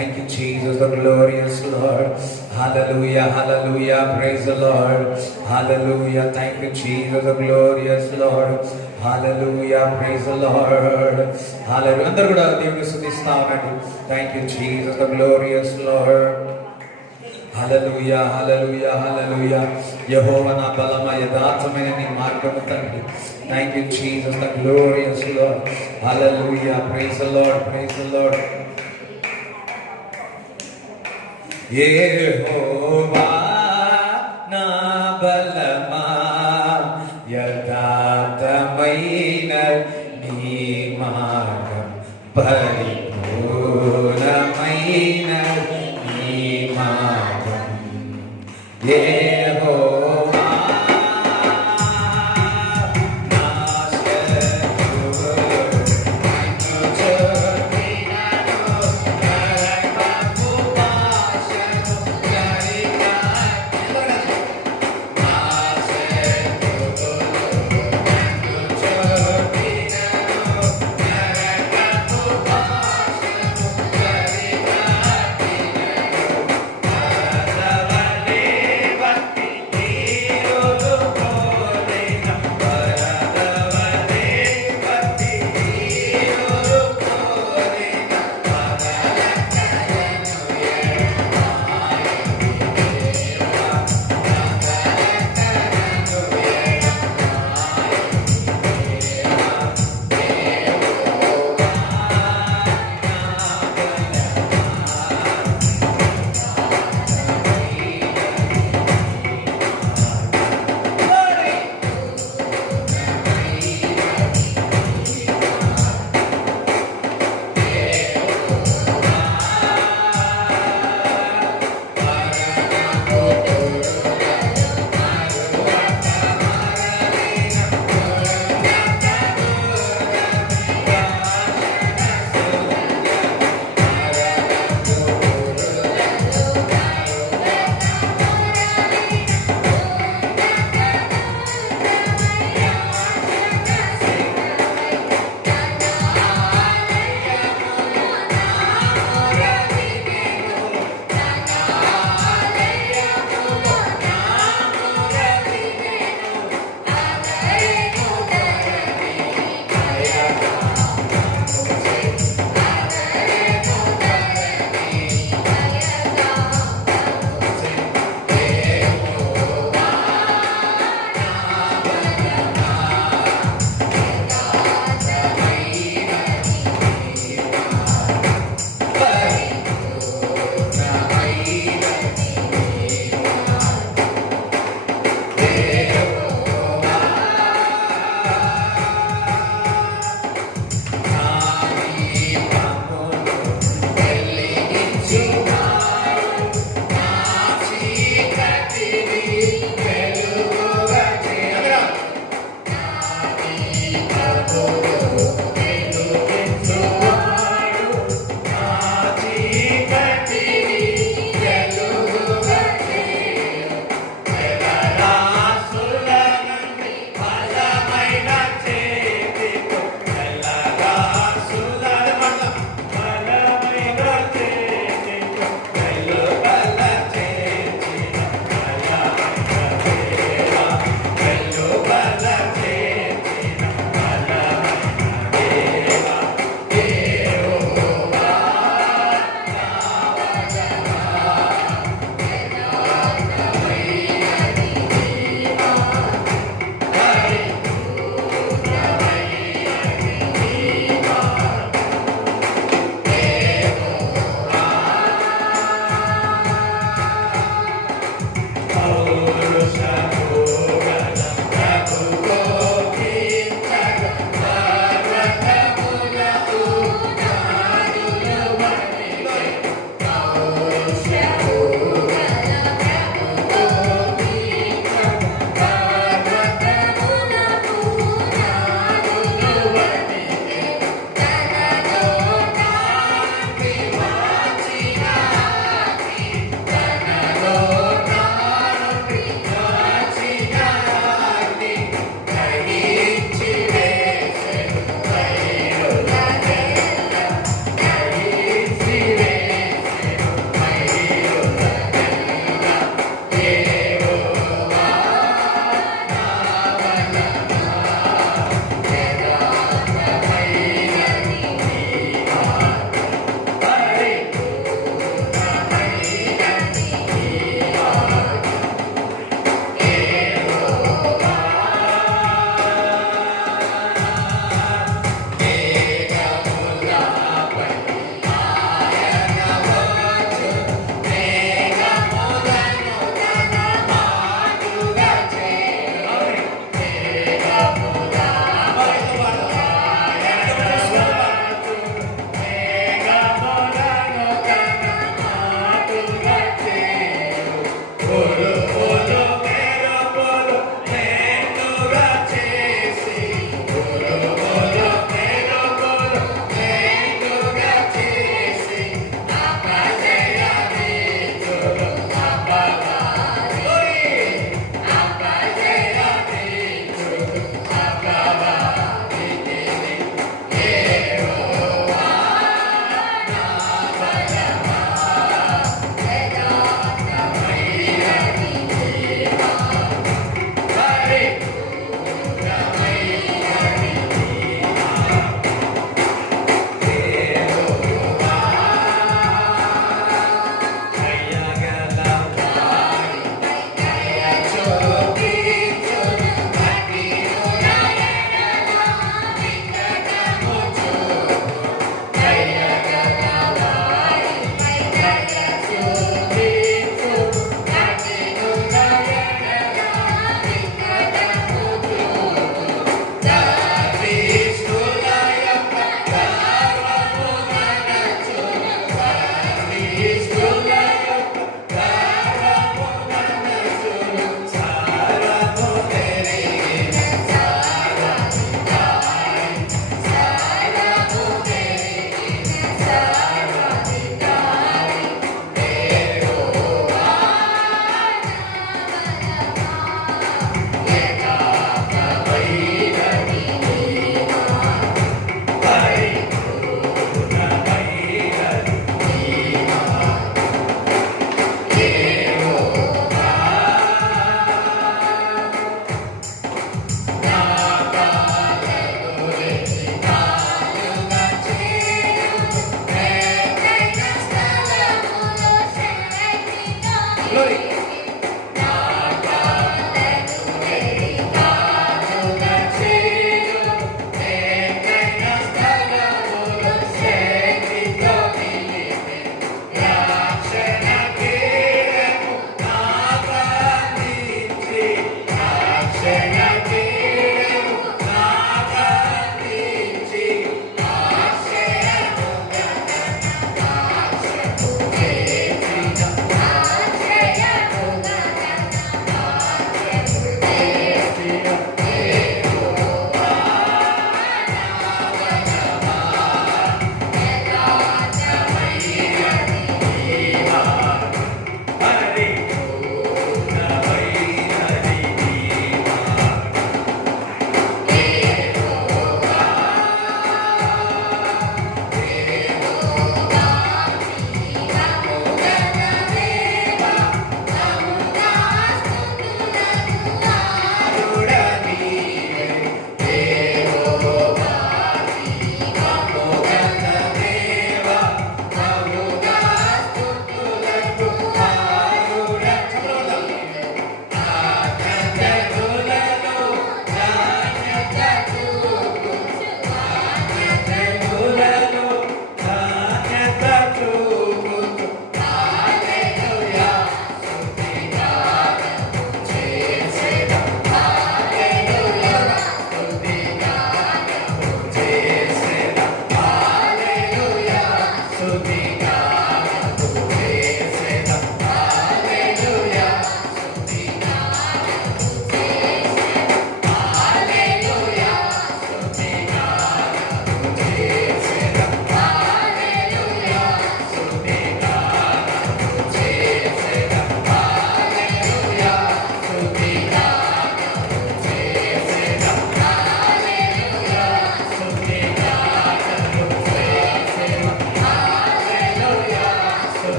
Thank you, Jesus, the glorious Lord. Hallelujah, hallelujah, praise the Lord. Hallelujah, thank you, Jesus, the glorious Lord. Hallelujah, praise the Lord. Hallelujah. అందరూ కూడా దేవుని స్తుతిస్తా ఉండండి. Thank you, Jesus, the glorious Lord. హల్లెలూయా హల్లెలూయా హల్లెలూయా. యెహోవా నా బలమా యథార్థమైన నీ మార్గము తండ్రి. Thank you Jesus the glorious Lord. Hallelujah, praise the Lord, praise the Lord. యెహోవా నా బలమా యథార్థమైన నీ మార్గం పరిపూర్ణమైన నీ మార్గం. యెహోవా నా శత్రువు నన్ను చొచ్చినను నరకపు పాశము జరిగాయి. నా శత్రువులు నన్ను చొచ్చినను నరకపు పాశము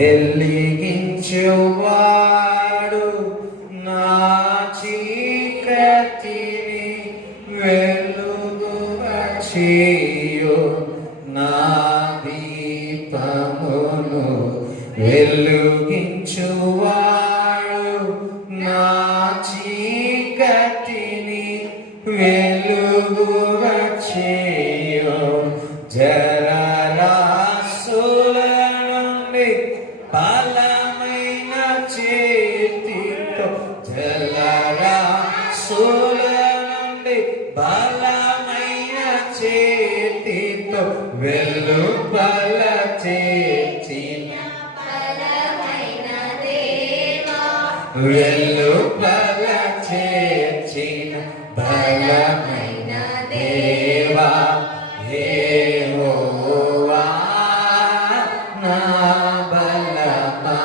వెలిగించువాడు నా చీకటిని వెలుగుగా చేయు నా దీపమును వెలిగించువాడు నా చీకటిని వెలుగుగా చేయు జలరాశుల నుండి బలమైన చేతితో జలరాశుల నుండి బలమైన చేతితో వెలుపల చేర్చిన వెలుపల చేర్చిన బలమైన దేవా యెహోవా నా బలమా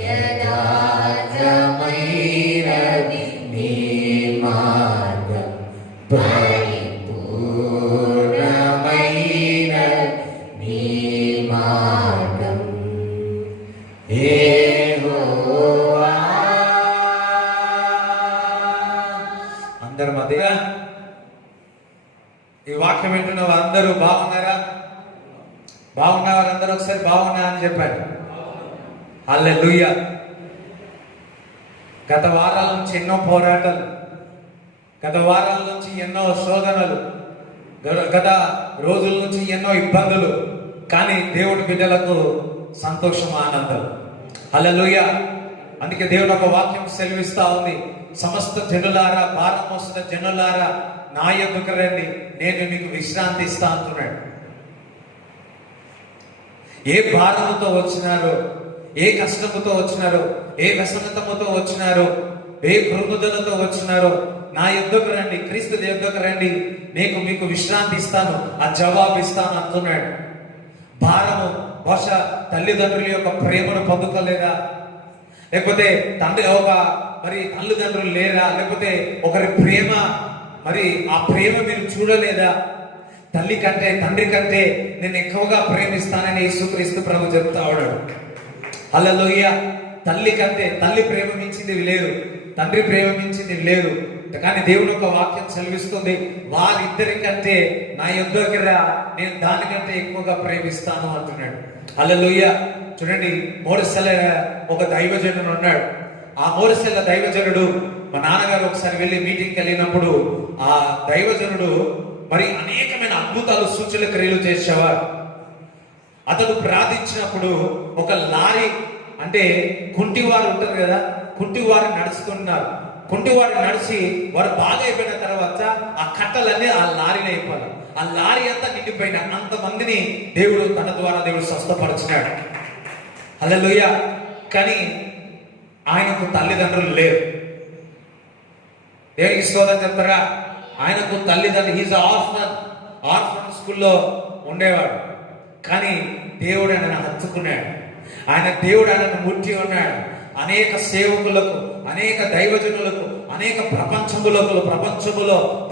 యథార్థమైనది నీ మార్గం పరిపూర్ణమైనది నీ మార్గం యెహోవా. అందరి మధ్య ఈ వాక్యం వింటున్న అందరూ బాగున్నారా? బాగున్న వారందరూ ఒకసారి బాగున్నా అని చెప్పండి. హల్లెలూయా. గత వారాల నుంచి ఎన్నో పోరాటాలు, గత వారాల నుంచి ఎన్నో శోధనలు, గత రోజుల నుంచి ఎన్నో ఇబ్బందులు, కానీ దేవుడి బిడ్డలకు సంతోషం, ఆనందం. హల్లెలూయా. అందుకే దేవుడు ఒక వాక్యం సెలవిస్తా ఉంది, సమస్త జనులారా, భారం మోస్తున్న జనులారా నా యొద్దకు రండి, నేను మీకు విశ్రాంతి ఇస్తా అంటున్నాడు. ఏ భారముతో వచ్చినారో, ఏ కష్టముతో వచ్చినారో, ఏ వ్యసనతముతో వచ్చినారో, ఏ కృంగుదలతో వచ్చినారో నా యొద్దకు రండి, క్రీస్తు యొద్దకు రండి, నేను మీకు విశ్రాంతి ఇస్తాను, ఆ జవాబు ఇస్తాను అంటున్నాడు. భారము బహుశా తల్లిదండ్రుల యొక్క ప్రేమను పొందుకోలేదా, లేకపోతే తల్లిదండ్రులు లేరా, లేకపోతే ఒకరి ప్రేమ, మరి ఆ ప్రేమ మీరు చూడలేదా? తల్లి కంటే తండ్రి కంటే నేను ఎక్కువగా ప్రేమిస్తానని యేసుక్రీస్తు ప్రభు చెప్తా ఉన్నాడు. హల్లెలూయా. తల్లి కంటే తల్లి ప్రేమ మించింది లేదు, తండ్రి ప్రేమ మించింది లేదు. కానీ దేవుని యొక్క వాక్యం సెలవిస్తుంది, వారిద్దరి కంటే నా యొద్దకు రా, నేను దానికంటే ఎక్కువగా ప్రేమిస్తాను అంటున్నాడు. హల్లెలూయా. చూడండి, మోరసెల ఒక దైవజనుడు ఉన్నాడు. ఆ మోరసెల దైవజనుడు, మా నాన్నగారు ఒకసారి వెళ్ళి మీటింగ్కి వెళ్ళినప్పుడు ఆ దైవజనుడు మరి అనేకమైన అద్భుతాలు, సూచన క్రియలు చేసేవారు. అతడు ప్రార్థించినప్పుడు ఒక లారీ, అంటే కుంటివారు ఉంటారు కదా, కుంటివారు నడుస్తున్నారు. కుంటివారు నడిచి వారు బాగా అయిపోయిన తర్వాత ఆ కట్టలన్నీ ఆ లారీలో అయిపోవాలి. ఆ లారీ అంతా నిండిపోయిన అంతమందిని దేవుడు తన ద్వారా దేవుడు స్వస్థపరిచినాడు. హల్లెలూయా. కానీ ఆయనకు తల్లిదండ్రులు లేరు. దేవునికి స్తోత్రం చెప్తారా? ఆయనకు తల్లిదండ్రులు, హీజ్ ఆర్ఫన్ స్కూల్లో ఉండేవాడు. కానీ దేవుడు ఆయనను హత్తుకున్నాడు. దేవుడు ఆయనను ముట్టి ఉన్నాడు. అనేక సేవకులకు, అనేక దైవజనులకు, అనేక ప్రపంచములో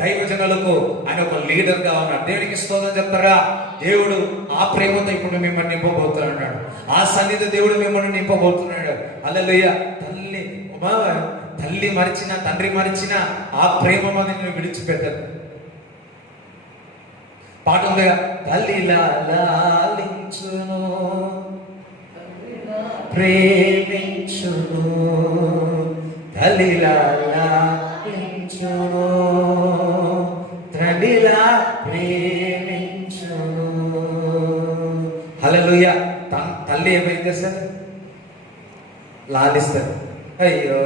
దైవజనులకు ఆయన ఒక లీడర్ గా ఉన్నాడు. దేవునికి స్తోత్రం చెప్తారా? దేవుడు ఆ ప్రేమతో ఇప్పుడు మిమ్మల్ని నింపబోతున్నాడు. ఆ సన్నిధి దేవుడు మిమ్మల్ని నింపబోతున్నాడు. హల్లెలూయా. తల్లి మరిచిన, తండ్రి మరిచిన ఆ ప్రేమ మనల్ని విడిచిపెట్టదు. పాట ఉందిగా, తల్లి లాలించును ప్రేమించును, తల్లి లాలించును తండ్రిలా ప్రేమించును. హల్లెలూయా. తల్లి ఏమైంది చేస్తారు? లాలిస్తారు. అయ్యో,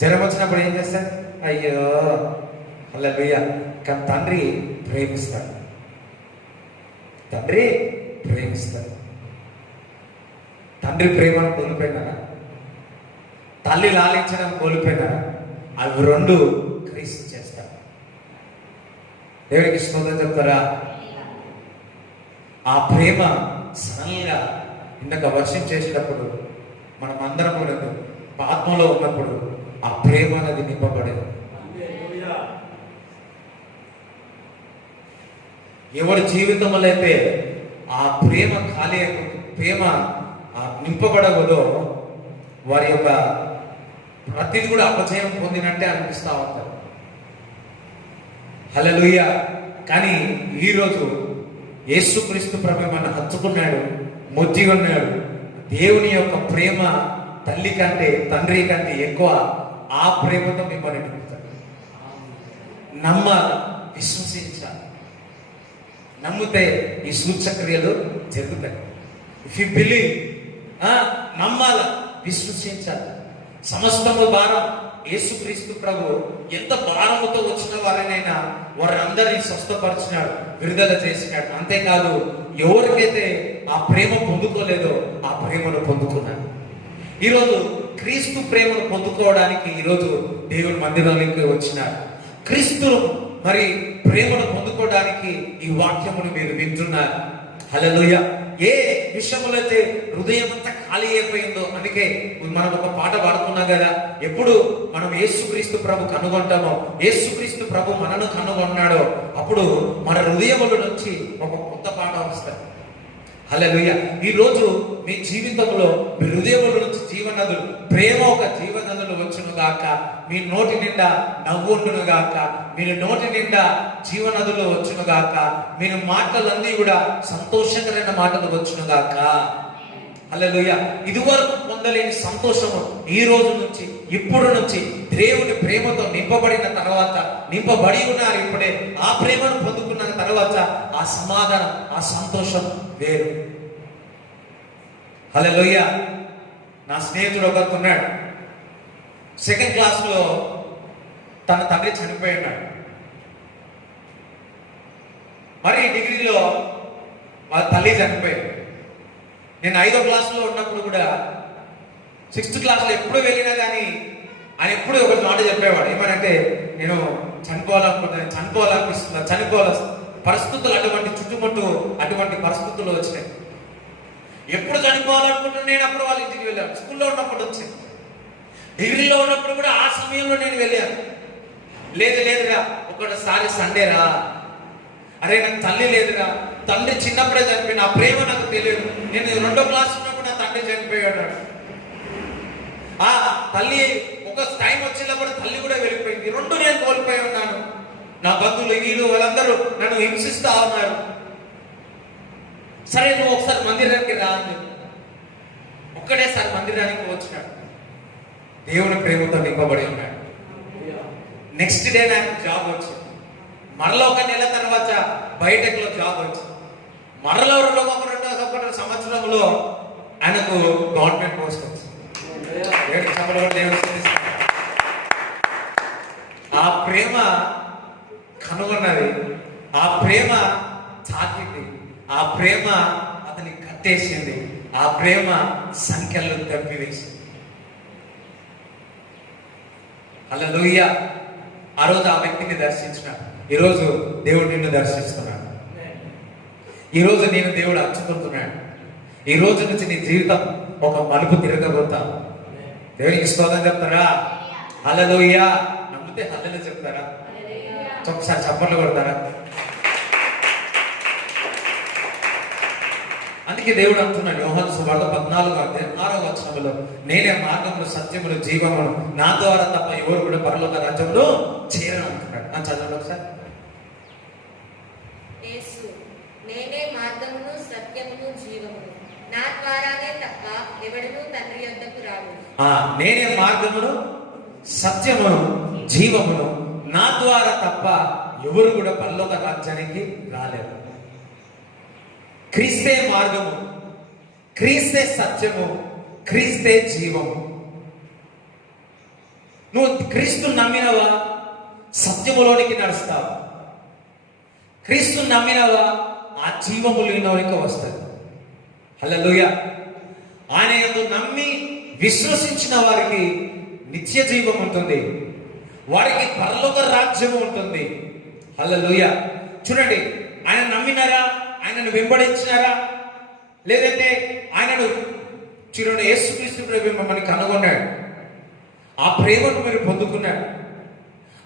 జ్వరం వచ్చినప్పుడు ఏం చేస్తారు? అయ్యో. హల్లెలూయా. కానీ తండ్రి ప్రేమిస్తాడు, తండ్రి ప్రేమిస్తాడు. తండ్రి ప్రేమను కోల్పోయినారా? తల్లి లాలించడం కోల్పోయినారా? అవి రెండు క్రీస్తు చేస్తారు. దేవునికి స్తోత్రం చెప్తారా? ఆ ప్రేమ సడన్గా ఇందాక వర్షం చేసేటప్పుడు మనం అందరం కూడా ఆత్మలో ఉన్నప్పుడు ఆ ప్రేమ అనేది నింపబడేది. ఎవరి జీవితంలో అయితే ఆ ప్రేమ ఖాళీ ప్రేమ నింపబడగదో వారి యొక్క ప్రతిది కూడా అపజయం పొందినట్టే అనిపిస్తూ ఉంటారు. హల్లెలూయా. కానీ ఈరోజు యేసుక్రీస్తు ప్రభు మన హత్తుకున్నాడు, మొద్దిగా ఉన్నాడు. దేవుని యొక్క ప్రేమ తల్లి కంటే తండ్రి కంటే ఎక్కువ. ఆ ప్రేమతో మిమ్మల్ని నింపుతాడు. నమ్మాలి, విశ్వసించాలి. నమ్మితే ఈ సూచక్రియలు జరుగుతాయి. ఇఫ్ యు బిలీవ్, నమ్మాల, విశ్వసించాలి. సమస్తము భారం యేసుక్రీస్తు ప్రభు ఎంత భారముతో వచ్చిన వారినైనా వారందరినీ స్వస్థపరిచినాడు, విడుదల చేసినాడు. అంతేకాదు, ఎవరికైతే ఆ ప్రేమ పొందుకోలేదో ఆ ప్రేమను పొందుకున్నాడు. ఈరోజు క్రీస్తు ప్రేమను పొందుకోవడానికి ఈరోజు దేవుని మందిరానికి వచ్చినారు. క్రీస్తును మరి ప్రేమను పొందుకోవడానికి ఈ వాక్యమును మీరు వింటున్నారు. హల్లెలూయా. ఏ విషయంలో అయితే హృదయం అంతా ఖాళీ అయిపోయిందో, అందుకే మనం ఒక పాట పాడుకున్నాం కదా, ఎప్పుడు మనం యేసుక్రీస్తు ప్రభు కనుగొంటామో, యేసుక్రీస్తు ప్రభు మనను కనుగొన్నాడో అప్పుడు మన హృదయముల నుంచి ఒక కొత్త పాట వస్తుంది. హల్లెలూయా. ఈ రోజు మీ జీవితంలో మీ హృదయముల నుంచి జీవనదులు, ప్రేమ ఒక జీవనదులు వచ్చును గాక. మీ నోటి నిండా నవ్వు ఉండును గాక. మీ నోటి నిండా జీవనదులు వచ్చును గాక. మీ మాటలన్నీ కూడా సంతోషకరమైన మాటలు వచ్చును గాక. హల్లెలూయా. ఇదివరకు పొందలేని సంతోషము ఈ రోజు నుంచి, ఇప్పుడు నుంచి దేవుని ప్రేమతో నింపబడిన తర్వాత, నింపబడి ఉన్నారు ఇప్పుడే, ఆ ప్రేమను పొందుకున్న తర్వాత ఆ సమాధానం, ఆ సంతోషం వేరు. హల్లెలూయా. నా స్నేహితుడు ఒకరు ఉన్నాడు. 2nd క్లాస్లో తన తండ్రి చనిపోయినాడు. మరి డిగ్రీలో వాళ్ళ తల్లి చనిపోయాడు. నేను 5వ క్లాసులో ఉన్నప్పుడు కూడా 6th క్లాస్లో ఎప్పుడు వెళ్ళినా కానీ ఆయన ఎప్పుడు ఒక మాట చెప్పేవాడు. ఏమనంటే, నేను చనిపోవాలనుకుంటున్నాను, చనిపోవాలనిపిస్తున్నా, పరిస్థితులు అటువంటి చుట్టుముట్టు అటువంటి పరిస్థితులు వచ్చినాయి. ఎప్పుడు చనిపోవాలనుకుంటున్నాను నేను అప్పుడు వాళ్ళ ఇంటికి వెళ్ళాను. స్కూల్లో ఉన్నప్పుడు వచ్చింది. డిగ్రీలో ఉన్నప్పుడు కూడా ఆ సమయంలో నేను వెళ్ళాను. లేదురా, ఒకసారి సండే రా. అరే, నాకు తల్లి లేదురా, తండ్రి చిన్నప్పుడే చనిపోయిన, ఆ ప్రేమ నాకు తెలియదు. నేను 2వ క్లాస్ ఉన్నప్పుడు నా తండ్రి చనిపోయాడు. ఆ తల్లి ఒక టైం వచ్చినప్పుడు తల్లి కూడా వెళ్ళిపోయింది. 2 నేను కోల్పోయి ఉన్నాను. నా బంధువులు, వీళ్ళు వాళ్ళందరూ నన్ను హింసిస్తా ఉన్నారు. సరే, నువ్వు ఒకసారి మందిరానికి రా అని ఒక్కడేసారి మందిరానికి వచ్చినాడు. దేవుని ప్రేమతో నింపబడి ఉన్నాడు. నెక్స్ట్ డే నాకు జాబ్ వచ్చింది. మరలో 1 నెల తర్వాత బయటకులో జాబ్ వచ్చింది. మరలో 2 సంవత్సరంలో ఆయనకు గవర్నమెంట్ పోస్ట్ వచ్చింది. ఆ ప్రేమ కనుగొన్నది, ఆ ప్రేమ తాకింది, ఆ ప్రేమ అతని కట్టేసింది, ఆ ప్రేమ సంఖ్యలు తప్పివేసింది. హల్లెలూయా. ఆ రోజు ఆ వ్యక్తిని దర్శించినాడు. ఈరోజు దేవుడు నిన్ను దర్శిస్తున్నాడు. ఈరోజు నేను దేవుడు అర్చుకుంటున్నాడు. ఈ రోజు నుంచి నీ జీవితం ఒక మలుపు తిరగబోతావు. దేవునికి స్తోత్రం చెప్తారా? హల్లెలూయా. నమ్మితే హల్లెలూయా చెప్తారా? ఒకసారి చప్పట్లు కొడతారా? అందుకే దేవుడు అంటున్నాడు యోహాను సువార్త 14:6 నేనే మార్గములు, సత్యములు, జీవములు, నా ద్వారా తప్ప ఎవరు కూడా పరలోక రాజ్యంలో చేరను అంటున్నాడు. అని చదవండి ఒకసారి. నేనే మార్గమును, సత్యమును, జీవమును, నా ద్వారానే తప్ప ఎవడునూ తండ్రి యొద్దకు రాడు. నేనే మార్గమును, సత్యమును, జీవమును, నా ద్వారా తప్ప ఎవరు కూడా పరలోక రాజ్యానికి రాలేరు. క్రీస్తే మార్గము, క్రీస్తే సత్యము, క్రీస్తే జీవము. నువ్వు క్రీస్తుని నమ్మినవా, సత్యములోనికి నడుస్తావా? క్రీస్తుని నమ్మినవా, ఆ జీవములోనికి వస్తుంది. హల్లెలూయా. ఆయన యందు నమ్మి విశ్వసించిన వారికి నిత్య జీవం ఉంటుంది, వారికి పరలోక రాజ్యం ఉంటుంది. హల్లెలూయా. చూడండి, ఆయన నమ్మినారా, ఆయనను వెంబడించినారా, లేదంటే ఆయనను చూడండి, యేసుక్రీస్తు మిమ్మల్ని కనుగొన్నాడు, ఆ ప్రేమను మీరు పొందుకున్నారు,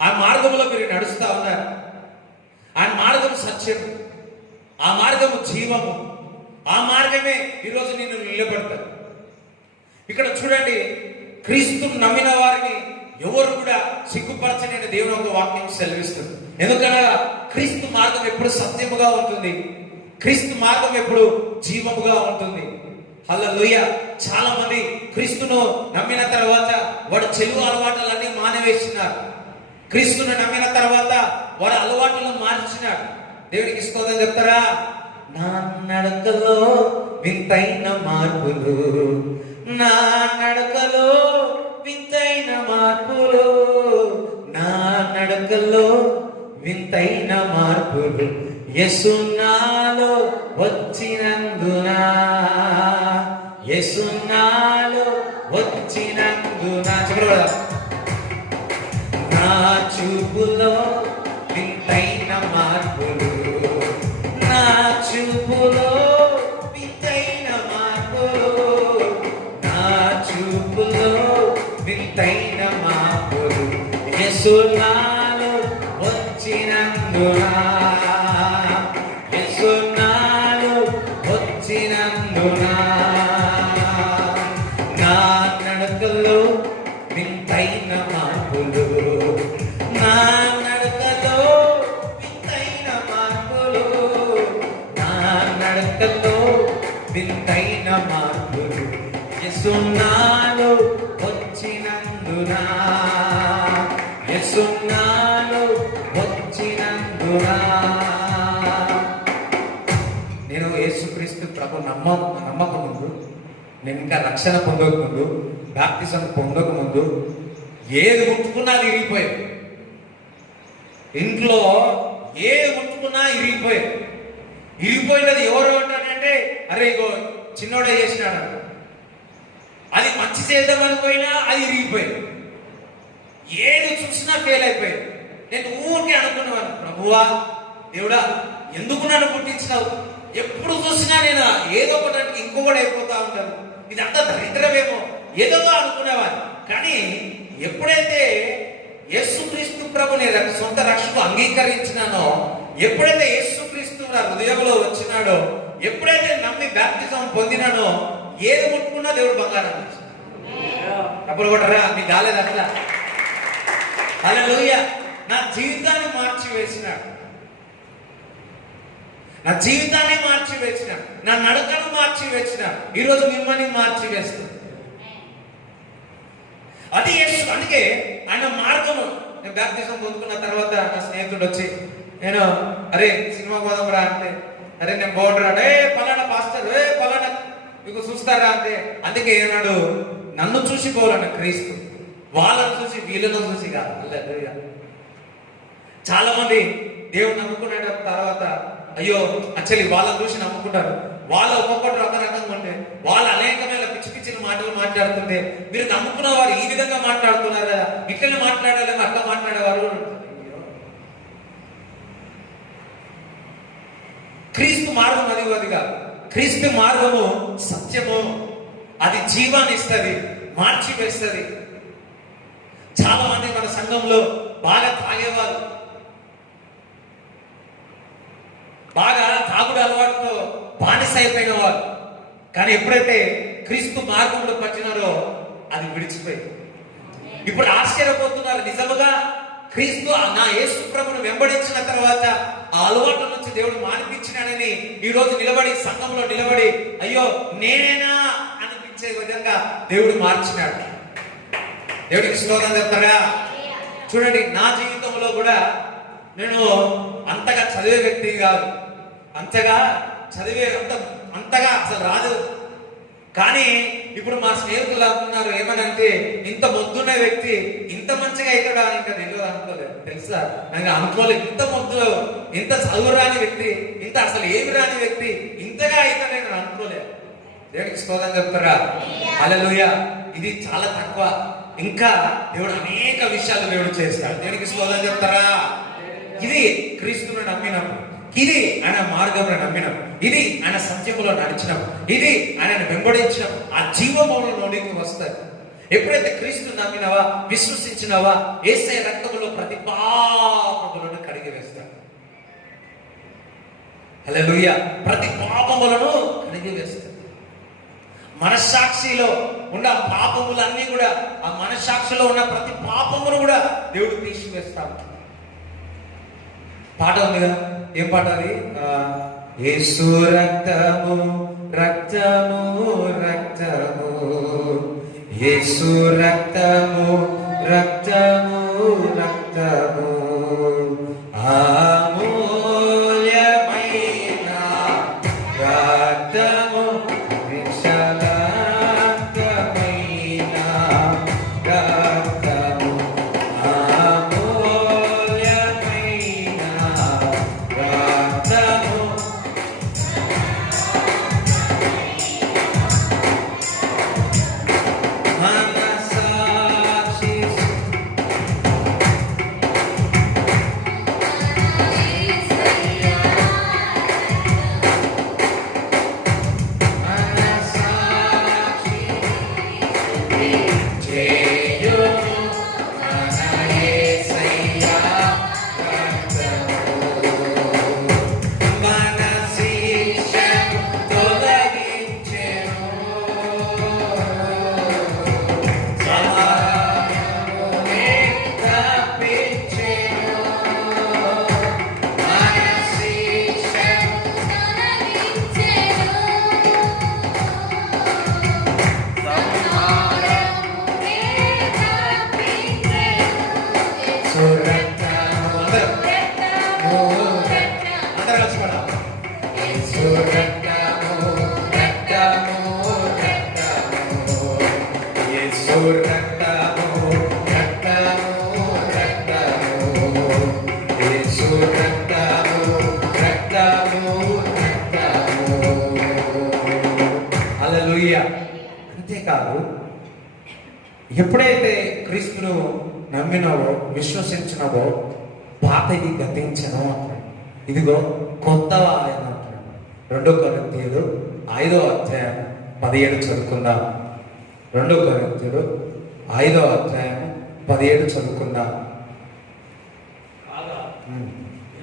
ఆ మార్గంలో మీరు నడుస్తా ఉన్నారు. ఆయన మార్గము సత్యము, ఆ మార్గము జీవము. ఆ మార్గమే ఈరోజు నిన్ను నిలబెడతాడు. ఇక్కడ చూడండి, క్రీస్తును నమ్మిన వారిని ఎవరు కూడా సిగ్గుపరచని దేవుని ఒక వాక్యం సెలవిస్తుంది. ఎందుకనగా క్రీస్తు మార్గం ఎప్పుడు సత్యముగా ఉంటుంది, క్రీస్తు మార్గం ఎప్పుడు జీవముగా ఉంటుంది. హల్లెలూయా. చాలా మంది క్రీస్తును నమ్మిన తర్వాత వాడు చెడు అలవాట్లన్నీ మానవేసినారు. క్రీస్తును నమ్మిన తర్వాత వాడు అలవాట్లను మార్చినాడు. దేవుడికి స్తోత్రం చెప్తారా? నా నడకలో వింతైన మార్పులు, నా నడకలో వింతైన మార్పులు, నా నడకలో వింతైన మార్పులు, యేసు నాలో వచ్చినందున, యేసు నాలో వచ్చినందున, చెప్పగలరా? నా చూపులో వింతైన మార్పులు, నా చూపులో వింతైన మార్పులు, నా చూపులో వింతైన మార్పులు, యేసు నాలో వచ్చినందున, యేసు నాలో వచ్చినందున, నా నడకలో వింతైన మార్పులు, నా నడకలో వింతైన మార్పులు, నా నడకలో వింతైన మార్పులు, యేసు నాలో వచ్చినందున, యేసు నాలో వచ్చినందున. నేను యేసుక్రీస్తు ప్రభు నమ్మక ముందు, నేను ఇంకా రక్షణ పొందక ముందు, బాప్తిజం పొందక ముందు ఏది ముట్టుకున్నా అది ఇరిగిపోయేది. ఇంట్లో ఏది ముట్టుకున్నా ఇరిగిపోయేది. ఇరిగిపోయినది ఎవరు అంటానంటే, అరే ఇగో చిన్నోడే చేసినాడు, అది మంచి చేద్దామని పోయినా అది ఇరిగిపోయింది. ఏది చూసినా ఫెయిల్ అయిపోయింది. నేను ఊరికే అనుకున్నాను, ప్రభువా దేవుడా ఎందుకు నన్ను పుట్టించినావు? ఎప్పుడు చూసినా నేను ఏదో ఒకటి ఇంకొకటి అయిపోతా ఉంటాను, ఇదంతా దరిద్రమేమో ఏదో అనుకునేవాడు. కానీ ఎప్పుడైతే యేసుక్రీస్తు ప్రభుని సొంత రక్షకు అంగీకరించినానో, ఎప్పుడైతే యేసుక్రీస్తు నా హృదయంలో వచ్చినాడో, ఎప్పుడైతే నమ్మి బాప్తిజం పొందినానో, ఏది ముట్టుకున్నా దేవుడు బంగారం ఇచ్చాడు. అప్పుడు కూడా నీకు కాలేదు అట్లా. హల్లెలూయా. నా జీవితాన్ని మార్చి వేసినాడు, నా జీవితాన్ని మార్చి వేసినాడు, నా నడకను మార్చి వేసినాడు. ఈరోజు మిమ్మల్ని మార్చి వేస్తాడు. అది యేసు. అందుకే ఆయన మార్గము. నేను బాప్తిజం పొందుకున్న తర్వాత నా స్నేహితుడు వచ్చి, నేను అరే సినిమా పోదాం రా అంటే, అరే నేను బోర్డు రా, పలానా పాస్టర్, పలానా మీకు చూస్తారా అంటే, అందుకే ఏనాడు నన్ను చూసి పోవాలన్న క్రీస్తు, వాళ్ళను చూసి వీళ్ళను చూసి కాదు. చాలా మంది దేవుడు నమ్ముకున్న తర్వాత అయ్యో యాక్చువల్లీ వాళ్ళని చూసి నమ్ముకుంటారు. వాళ్ళు ఒక్కొక్కటి ఒక రకంగా ఉంటే, వాళ్ళు అనేకమైన పిచ్చి పిచ్చిన మాటలు మాట్లాడుతుంటే, మీరు నమ్ముకున్న వారు ఈ విధంగా మాట్లాడుతున్నారు కదా, ఇట్లనే మాట్లాడాలని అట్లా మాట్లాడేవారు. క్రీస్తు మార్గం అది కాదు. క్రీస్తు మార్గము సత్యము, అది జీవాన్ని ఇస్తుంది, మార్చి వేస్తుంది. చాలా మంది మన సంఘంలో బాగా తాగేవారు, బాగా తాగుడు అలవాటుతో బానిస అయిపోయిన వారు. కానీ ఎప్పుడైతే క్రీస్తు మార్గంలో పట్టినారో అది విడిచిపోయింది. ఇప్పుడు ఆశ్చర్యపోతున్నారు, నిజముగా క్రీస్తు నా యేసు ప్రభును వెంబడించిన తర్వాత ఆ అలవాటు నుంచి దేవుడు మానిపించినాడని ఈ రోజు నిలబడి సంఘంలో నిలబడి అయ్యో నేనేనా అనిపించే విధంగా దేవుడు మార్చినాడు. దేవుడికి స్తోత్రం చెప్తారా? చూడండి, నా జీవితంలో కూడా నేను అంతగా చదివే వ్యక్తి కాదు, అంతగా అసలు రాదు. కానీ ఇప్పుడు మా స్నేహితులు అంటున్నారు ఏమనంటే, ఇంత మొద్దున్న వ్యక్తి ఇంత మంచిగా అవుతాడా ఇంకా తెలియదు అనుకోలేదు. తెలుసా, నాకు అనుకోలేదు. ఇంత మొద్దు, ఇంత చదువు రాని వ్యక్తి, ఇంత అసలు ఏమి రాని వ్యక్తి ఇంతగా అవుతాడే నేను అనుకోలేదు. దేవుడికి స్తోత్రం చెప్తారా? హల్లెలూయా. ఇది చాలా తక్కువ. ఇంకా దేవుడు అనేక విషయాలు దేవుడు చేస్తాడు. దేవుడికి స్తోత్రం చెప్తారా? ఇది క్రీస్తును నమ్మినప్పుడు, ఇది ఆయన మార్గంలో నమ్మినాం, ఇది ఆయన సత్యములో నడిచినాం, ఇది ఆయనను వెంబడించినాం, ఆ జీవములోనికి వస్తాయి. ఎప్పుడైతే క్రీస్తు నమ్మినవా, విశ్వసించినవా, యేసయ్య రక్తములో ప్రతి పాపములను కడిగి వేస్తాడు. హల్లెలూయా. ప్రతి పాపములను కడిగి వేస్తాడు. మనస్సాక్షిలో ఉన్న పాపములన్నీ కూడా, ఆ మనస్సాక్షిలో ఉన్న ప్రతి పాపమును కూడా దేవుడు తీసివేస్తాడు. పాట ఉంది కదా, ఏం పాట అది? యేసు రక్తము రక్తము రక్తము, యేసు రక్తము రక్తము రక్తము, అమూల్యమైన రక్తము, నిశ్చలమైన రక్తము, అమూల్యమైన రక్తము. మనసాక్షి మనసాక్షి చేయును మన యేసయ్యా రక్తము, మన శిక్షను తొలగించెను, సమరమునే తప్పించెను, మన శిక్షను సురక్తము. అందరూ కలిసి పాడాలి. యేసు రక్తము రక్తము రక్తము, యేసు రక్తము రక్తము రక్తము, యేసు రక్తము రక్తము రక్తము. హల్లెలూయా. అంతేకాదు, ఎప్పుడైతే క్రీస్తును నమ్మినావో, విశ్వసించినావో, పాతది గతించను అంటాడు. ఇదిగో కొత్త ఆయన అంటాడు. 2 కొరింథీయులు 5వ అధ్యాయం 17 చదువుకుందాం. 2 కొరింథీయులు 5వ అధ్యాయం 17 చదువుకుందాం. కాగా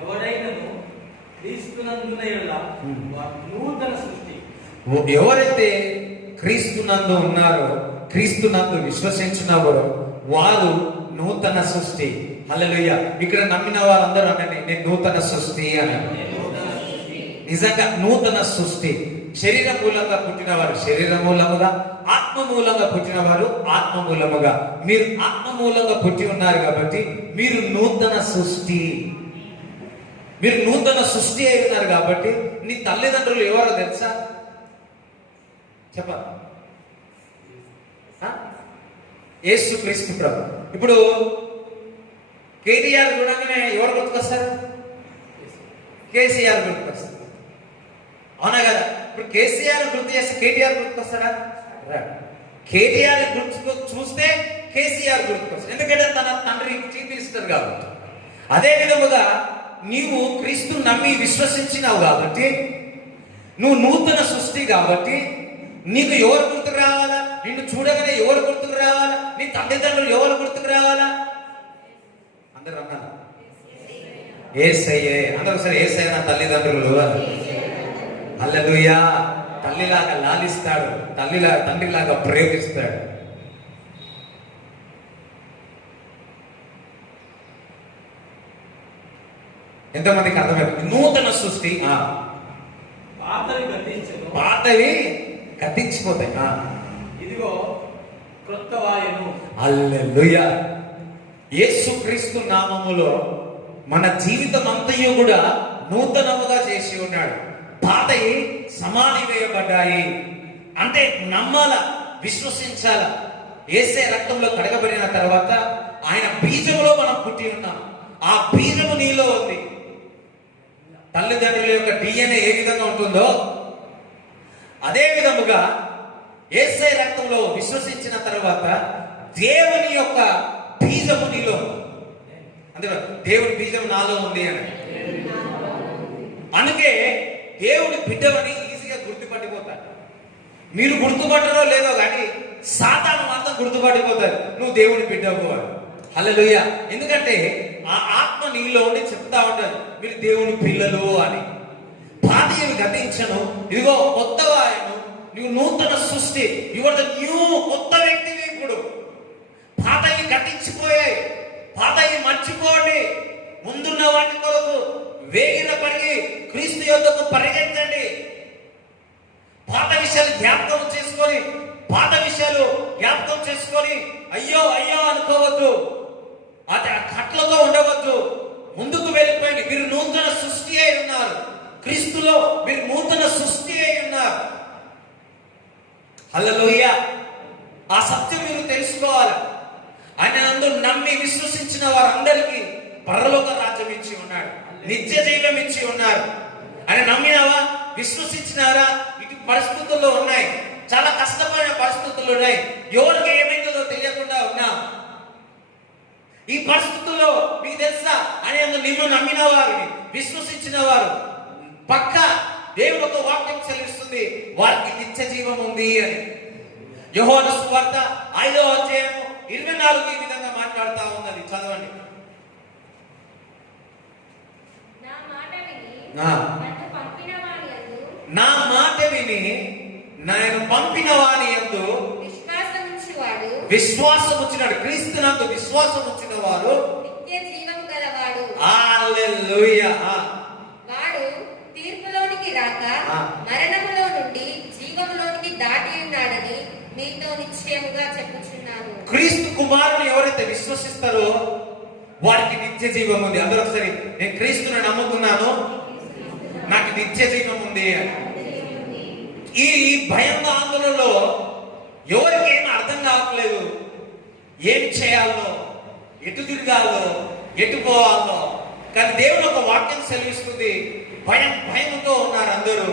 ఎవరైనను క్రీస్తునందున యెడల వారు నూతన సృష్టి. ఎవరైతే క్రీస్తునందు ఉన్నారో, క్రీస్తునందు విశ్వసించినారో వారు నూతన సృష్టి. హల్లెలూయా. ఇక్కడ నమ్మిన వారందరూ అనండి, నేను నూతన సృష్టి అని. నిజంగా నూతన సృష్టి. శరీర మూలంగా పుట్టిన వారు శరీర మూలముగా, ఆత్మ మూలంగా పుట్టిన వారు ఆత్మ మూలముగా. మీరు ఆత్మ మూలంగా పుట్టి ఉన్నారు కాబట్టి మీరు నూతన సృష్టి. మీరు నూతన సృష్టి అయి ఉన్నారు కాబట్టి నీ తల్లిదండ్రులు ఎవరో తెలుసా? చెప్పాలి. యేసు క్రీస్తు ప్రభు. ఇప్పుడు కేటీఆర్ చూడగానే ఎవరు గుర్తుకొస్తారు? కేసీఆర్ గుర్తుకొస్తారు. అవునా కదా? ఇప్పుడు కేసీఆర్ గుర్తు చేస్తే కేటీఆర్ గుర్తుకొస్తాడా? కేటీఆర్ గుర్తు చూస్తే కేసీఆర్ గుర్తుకొస్తాడు. ఎందుకంటే తన తండ్రి చీపిస్తారు కాబట్టి. అదే విధముగా నీవు క్రీస్తును నమ్మి విశ్వసించినావు కాబట్టి, నువ్వు నూతన సృష్టి కాబట్టి నీకు ఎవరు గుర్తుకు రావాలా? నిన్ను చూడగానే ఎవరు గుర్తుకు రావాలా? నీ తల్లిదండ్రులు ఎవరు గుర్తుకు రావాలా? అందరూ అన్నారు యేసయ్యే. అందరూ సరే యేసయ్య నా తల్లిదండ్రులు. హల్లెలూయా. తల్లిలాగా లాలిస్తాడు, తండ్రిలాగా ప్రేమిస్తాడు. ఎంతమందికి అర్థమైంది? నూతన సృష్టి. పాతవి గతించెను, పాతవి గతించిపోతాయి. ఇదిగో క్రొత్తవాయెను. హల్లెలూయా. యేసుక్రీస్తు నామములో మన జీవితం అంతయు కూడా నూతనముగా చేసి ఉన్నాడు. పాతయి సమాధి వేయబడ్డాయి. అంటే నమ్మాల, విశ్వసించాల. యేసే రక్తంలో కడగబడిన తర్వాత ఆయన బీజములో మనం పుట్టి ఉన్నాం. ఆ బీజము నీలో ఉంది. తల్లిదండ్రుల యొక్క DNA ఏ విధంగా ఉంటుందో అదే విధముగా యేసే రక్తంలో విశ్వసించిన తర్వాత దేవుని యొక్క బీజము నీలో. అంటే దేవుని బీజం నాలో ఉంది అని. అందుకే దేవుడి బిడ్డవని ఈజీగా గుర్తుపట్టిపోతాడు. మీరు గుర్తుపట్టరో లేదో కానీ సాతాను మాత్రం గుర్తుపట్టిపోతాడు, నువ్వు దేవుని బిడ్డవు అని. హల్లెలూయా. ఎందుకంటే ఆ ఆత్మ నీలో ఉండి చెప్తా ఉంటాడు మీరు దేవుని పిల్లలు అని. పాతవి గతించను, ఇదిగో కొత్తవాయను. నువ్వు నూతన సృష్టి, యువర్ ద న్యూ, కొత్త వ్యక్తివి ఇప్పుడు. పాతవి గతించిపోయాయి, పాతవి మర్చిపోండి. ముందున్న వాటి కొరకు వేగిన పరిగి క్రీస్తు యొద్దకు పరిగెత్తండి. పాత విషయాలు జ్ఞాపకం చేసుకొని, పాత విషయాలు జ్ఞాపకం చేసుకొని అయ్యో అయ్యో అనుకోవద్దు, అది ఆ కట్లతో ఉండవద్దు. ముందుకు వెళ్ళిపోయింది. మీరు నూతన సృష్టి అయి ఉన్నారు, క్రీస్తులో మీరు నూతన సృష్టి అయి ఉన్నారు. హల్లెలూయా. ఆ సత్యం మీరు తెలుసుకోవాలి. ఆయన అందరూ నమ్మి విశ్వసించిన వారందరికీ పరలోక రాజ్యం ఇచ్చి ఉన్నాడు, నిత్య జీవం ఇచ్చి ఉన్నారు. ఆయన నమ్మినావా, విశ్వసించినారా? ఇటు పరిస్థితుల్లో ఉన్నాయి, చాలా కష్టమైన పరిస్థితులు ఉన్నాయి, ఎవరికి ఏమైందో తెలియకుండా ఉన్నాం. ఈ పరిస్థితుల్లో మీకు తెలుసా, అని నిన్ను నమ్మిన వారిని, విశ్వసించిన వారు పక్క దేవుడు ఒక వాక్యం చెల్లిస్తుంది, వారికి నిత్య జీవం ఉంది అని. యోహాను సువార్త 5వ అధ్యాయము 24 ఈ విధంగా మాట్లాడుతూ ఉన్నది, చదవండి. నా మాట విని నేను పంపిన వాని యందు విశ్వాసం ఉంచినాడు. క్రీస్తు నందు విశ్వాసం ఉంచిన వారు నిత్య జీవం గలవాడు. హల్లెలూయా. వాడు తీర్పులోనికి రాక మరణములో నుండి జీవములోనికి దాటి ఉన్నాడని మీతో నిశ్చయముగా చెప్పుచున్నాను. క్రీస్తు కుమారుని ఎవరైతే విశ్వసిస్తారో వారికి నిత్య జీవం ఉంది. అందరూ ఒకసారి, నేను క్రీస్తుని నమ్ముకున్నాను, నాకు నిత్య జీవం ఉంది. ఈ భయంగా ఆందోళనలో ఎవరికి ఏమి అర్థం కావట్లేదు, ఏం చేయాలో, ఎటు తిరగాలో, ఎటు పోవాలో. కానీ దేవుడు ఒక వాక్యం సెలవిస్తుంది, భయంతో ఉన్నారు అందరూ.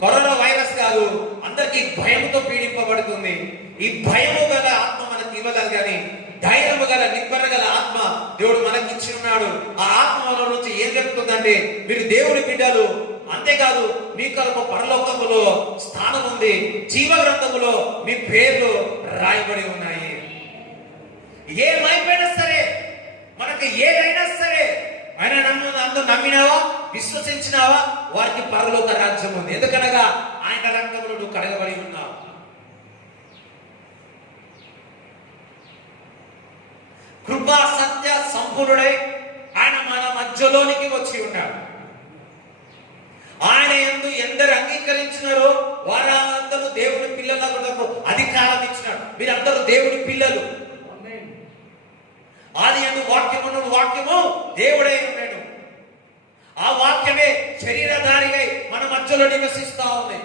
కరోనా వైరస్ కాదు, అందరికి భయంతో పీడింపబడుతుంది. ఈ భయము గల ఆత్మ మనకి ఇవ్వగలగాని, ధైర్యము గల నిబ్బర గల ఆత్మ దేవుడు మనకి ఇచ్చి ఉన్నాడు. ఆ ఆత్మలో నుంచి ఏం చెప్తుందంటే, మీరు దేవుని బిడ్డలు, అంతేకాదు మీ కొరకు పరలోకములో స్థానం ఉంది, జీవ గ్రంథములో మీ పేర్లు రాయబడి ఉన్నాయి. ఏమైపోయినా సరే, మనకి ఏదైనా సరే, ఆయన అందరూ నమ్మినావా, విశ్వసించినావా, వారికి పరలోక రాజ్యం ఉంది. ఎందుకనగా ఆయన రక్తంలో నువ్వు కడగబడి ఉన్నావు. కృపా సత్య సంపూర్ణుడై ఆయన మన మధ్యలోనికి వచ్చి ఉన్నాడు. ఆయన యందు ఎందరు అంగీకరించినారో వారందరూ దేవుని పిల్లలకు అధికారం ఇచ్చినాడు. మీరందరూ దేవుని పిల్లలు. ఆది యందు వాక్యము, వాక్యము దేవుడై ఉన్నాడు. ఆ వాక్యమే శరీరధారిగా మన మధ్యలో నివసిస్తా ఉంది.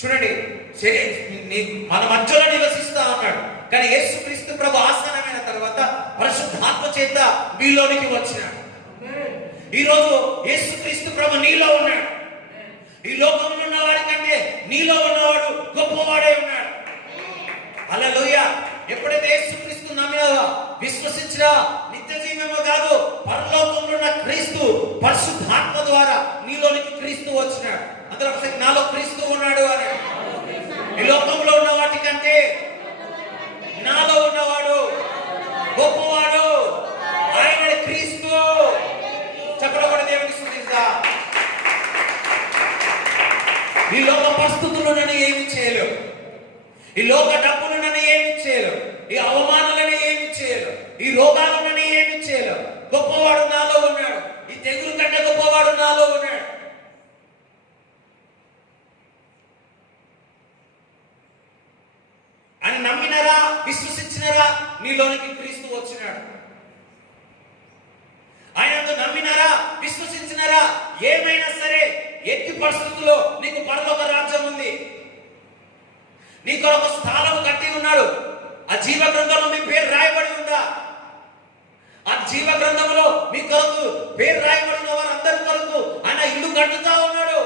చూడండి, మన మధ్యలో నివసిస్తా ఉన్నాడు. కానీ యేసుక్రీస్తు ప్రభు ఆసనమైన తర్వాత పరిశుద్ధాత్మ చేత మీలోనికి వచ్చినాడు. ఈ రోజు యేసుక్రీస్తు ప్రభు నీలో ఉన్నాడు. ఈ లోకంలో ఉన్నవాడి కంటే నీలో ఉన్నవాడు గొప్పవాడే ఉన్నాడు. హల్లెలూయా. ఎప్పుడైతే యేసుక్రీస్తు నమ్మినావా, విశ్వసించినా, నిత్య జీవము కాదు, పరలోకంలో ఉన్న క్రీస్తు పరిశుద్ధాత్మ ద్వారా నీలోనికి క్రీస్తు వచ్చినాడు. అందరూ ఒకసారి నాలో క్రీస్తు ఉన్నాడు అని. ఈ లోకంలో ఉన్న వాటి కంటే నాలో ఉన్నవాడు గొప్పవాడు, ఆయన క్రీస్తు. చెప్పడం దేవుని స్తుతిస్తా. ఈ లోక పరిస్థితులు నన్ను ఏమి చేయలేవు, ఈ లోక డబ్బులు నన్ను ఏమి చేయలేవు, ఈ అవమానాలను ఏమి చేయలేవు, ఈ రోగాలను ఏమి చేయలేవు. గొప్పవాడు నాలో ఉన్నాడు. ఈ తెగులు కంటే గొప్పవాడు నాలో ఉన్నాడు. అని నమ్మినారా, విశ్వసించినారా, నీలోనికి క్రీస్తు వచ్చినాడు. ఆయన నమ్మినారా, విశ్వసించినారా, ఏమైనా సరే ఎట్టి పరిస్థితుల్లో నీకు పరలోక రాజ్యం ఉంది. నీకు ఒక స్థానం కట్టి ఉన్నాడు. ఆ జీవ గ్రంథంలో మీ పేరు రాయబడి ఉందా? ఆ జీవ గ్రంథంలో మీ కొరకు పేరు రాయబడిన వారందరి కొరకు ఆయన ఇల్లు కట్టుతా ఉన్నాడు.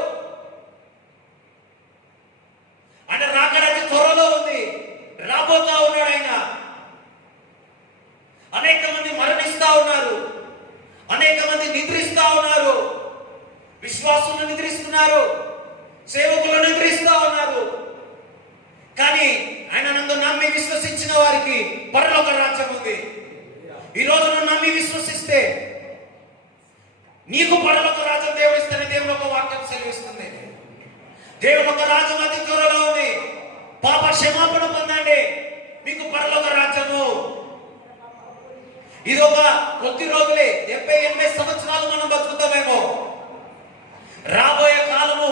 ఆయన రాకడానికి త్వరలో ఉంది, రాబోతా ఉన్నాడు. ఆయన అనేక మంది మరణిస్తా ఉన్నారు, అనేక మంది నిద్రిస్తా ఉన్నారు, విశ్వాసులను నిద్రిస్తున్నారు, సేవకులను నిద్రిస్తా ఉన్నారు. కానీ ఆయన నందు నమ్మి విశ్వసించిన వారికి పరలోక రాజ్యం ఉంది. ఈ రోజు నువ్వు నమ్మి విశ్వసిస్తే, నీకు పరలోక రాజ్యం దేవుడు ఇస్తానని దేవుని ఒక వాక్యం సెలవిస్తుంది. దేవుని ఒక రాజ్యం అతి త్వరలో ఉంది. పాప క్షమాపణ పొందండి, మీకు పరలోక రాజ్యము. ఇది ఒక కొద్ది రోజులే, 70-80 సంవత్సరాలు మనం బతుకుతామేమో. రాబోయే కాలము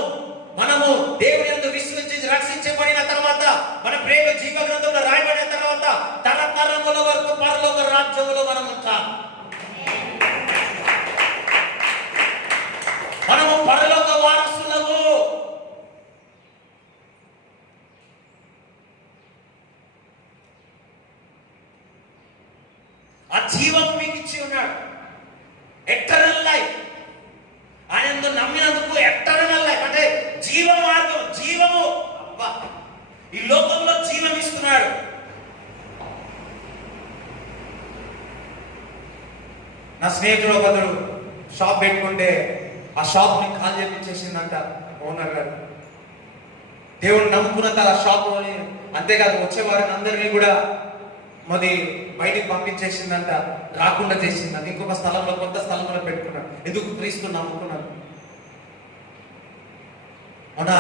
మనము దేవుని యందు విశ్వసించి రక్షించబడిన తర్వాత, మన ప్రేమ జీవ గ్రంథంలో రాయబడిన తర్వాత తరతరముల వరకు పరలోక రాజ్యములో మనం ఉంటాం. మనము పరలోక వారసులము. ఆ జీవము మీకు ఇచ్చి ఉన్నాడు, ఎటర్నల్ లైఫ్. ఆయన నమ్మినందుకు ఎటర్నల్ లైఫ్ అంటే జీవ మార్గం, జీవము. అబ్బా, ఈ లోకంలో జీవం ఇస్తున్నాడు. నా స్నేహితుడు ఒకరు షాప్ పెట్టుకుంటే ఆ షాప్ ని కాల్ చేపించేసిందంట ఓనర్ గారు. దేవుని నమ్ముకున్నంత ఆ షాప్ అంతేకాదు వచ్చేవారిని అందరినీ కూడా మరి బయటికి పంపించేసిందంట, రాకుండా చేసిందంట. ఇంకొక స్థలంలో, కొత్త స్థలంలో పెట్టుకున్నాడు. ఎందుకు? క్రీస్తు నమ్ముకున్నాడు. మొన్న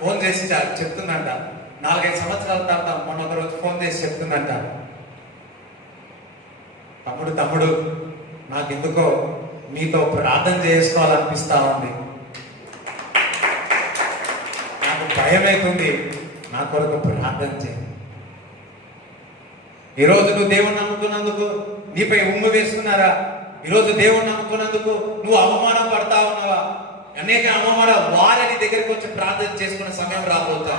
ఫోన్ చేసి చెప్తుందంట, 4-5 సంవత్సరాల తర్వాత మొన్న ఒక రోజు ఫోన్ చేసి చెప్తుందంట, తమ్ముడు నాకు ఎందుకో మీతో ప్రార్థన చేసుకోవాలనిపిస్తా ఉంది, నాకు భయం అవుతుంది, నా కొరకు ప్రార్థన చేయి. ఈరోజు నువ్వు దేవుని నమ్ముకున్నందుకు నీపై ఉమ్ము వేస్తున్నారా? ఈరోజు దేవుని నమ్ముకున్నందుకు నువ్వు అవమానం పడతా ఉన్నావా? అనేక అవమానాలు వారిని దగ్గరికి వచ్చి ప్రార్థన చేసుకునే సమయం రాబోతా.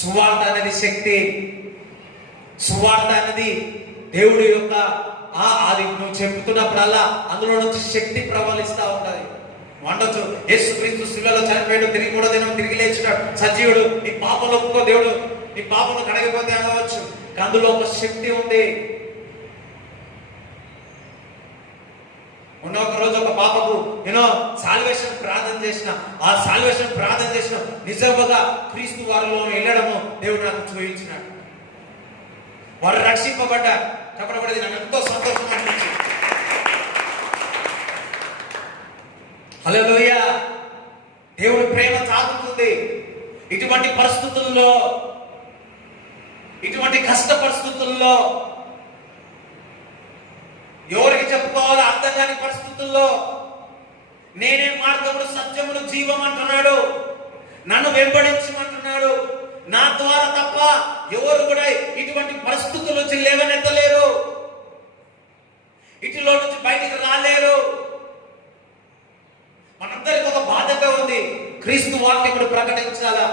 సువార్త అనేది శక్తి. సువార్త అనేది దేవుడి యొక్క అది నువ్వు చెబుతున్నప్పుడల్లా అందులో నుంచి శక్తి ప్రవహిస్తా ఉంటది. వండొచ్చు, యేసుక్రీస్తు శిలువలో చనిపోయాడు, తిరిగి 3వ దినం తిరిగి లేచినాడు, సజీవుడు. నీ పాపంలో ఒప్పుకో, దేవుడు నీ పాపను కడగపోతే అనవచ్చు. అందులో ఒక శక్తి ఉంది. మొన్న ఒక రోజు ఒక పాపకు నేను సాల్వేషన్ ప్రార్థన చేసిన, ఆ సాల్వేషన్ ప్రార్థన చేసిన నిజంగా క్రీస్తు వారిలో వెళ్ళడము దేవుడు నాకు చూపించినాడు. వారు రక్షింపబడ్డారు. చెప్పబడేది నాకు ఎంతో సంతోషం అనిపించింది. హల్లెలూయా. దేవుడి ప్రేమ సాగుతుంది. ఇటువంటి పరిస్థితుల్లో, ఇటువంటి కష్ట పరిస్థితుల్లో, ఎవరికి చెప్పుకోవాలో అర్థం కాని పరిస్థితుల్లో నేనే మార్గమును సత్యమును జీవం అంటున్నాడు. నన్ను వెంబడించమంటున్నాడు. నా ద్వారా తప్ప ఎవరు కూడా ఇటువంటి పరిస్థితుల నుంచి లేవనెత్తలేరు, ఇటిలో నుంచి బయటికి రాలేరు. మనందరికి ఒక బాధ్యత ఉంది. క్రీస్తు వాక్యమును ప్రకటించాలా,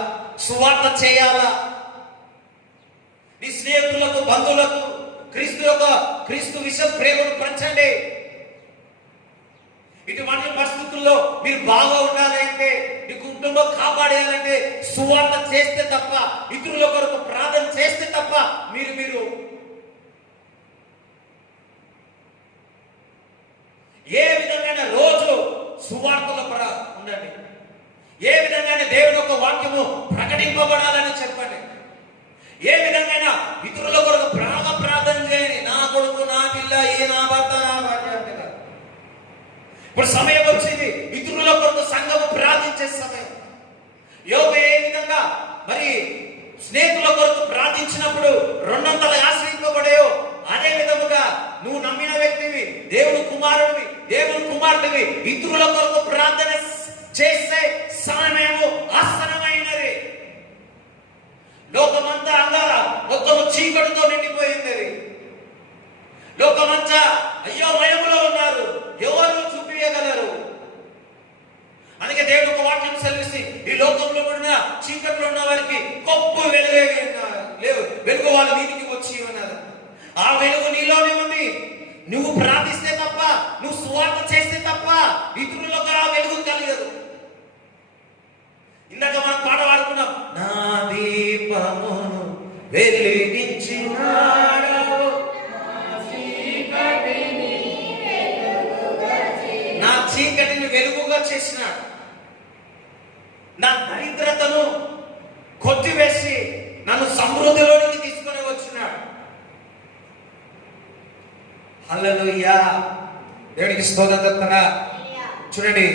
సువార్త చేయాలా. నీ స్నేహితులకు, బంధువులకు క్రీస్తు విషయ ప్రేమను పంచండి. ఇటువంటి పరిస్థితుల్లో మీరు బాగా ఉండాలంటే, మీ కుటుంబం కాపాడేయాలంటే సువార్త చేస్తే తప్ప, ఇతరుల కొరకు ప్రార్థన చేస్తే తప్ప మీరు ఏ విధమైన రోజు సువార్తలో ఉండండి. ఏ విధంగా దేవుని యొక్క వాక్యము ప్రకటింపబడాలని చెప్పండి. ఏ విధంగా ఇతరుల కొరకు బాగా ప్రార్థన చేయండి. నా కొడుకు, నా పిల్ల, నా భర్త, నా భార్య అంటే కాదు. ఇప్పుడు సమయం వచ్చింది ఇతరుల కొరకు సంఘము ప్రార్థించే సమయం. యోబు ఏ విధంగా మరి స్నేహితుల కొరకు ప్రార్థించినప్పుడు 200 ఆశ్రయింపబడాయో, అదే విధముగా నువ్వు నమ్మిన వ్యక్తివి, దేవుని కుమారుడివి, దేవుని కుమార్తెవి, ఇతరుల కొరకు ప్రార్థన చేసే సమయము ఆసనమైనది. లోకమంతా అంగార మొత్తం చీకటితో నిండిపోయింది. లోకమంతా అయ్యో మయములో ఉన్నారు, ఎవరు చూపించగలరు? అందుకే దేవుడు ఒక వాక్యం సెలవిస్తే, ఈ లోకంలో ఉన్న చీకట్లో ఉన్న వారికి గొప్ప వెలుగు వాళ్ళ వీధికి వచ్చి ఉన్నారు. ఆ వెలుగు నీలోనే ఉంది. నువ్వు ప్రార్థిస్తే తప్ప, నువ్వు సువార్త చేస్తే తప్ప ఇతరులకు ఆ వెలుగు కలిగదు. ఇందాక మనం పాట పాడుకున్నాం, నా దీపమును వెలిగించినాడు, నా చీకటిని వెలుగుగా చేసినాడు, నా దరిద్రతను కొట్టివేసి నన్ను సమృద్ధిలోనికి తీసుకొని వచ్చినాడు. హల్లెలూయా. దేవునికి స్తోత్రం చెప్తారా? చూడండి,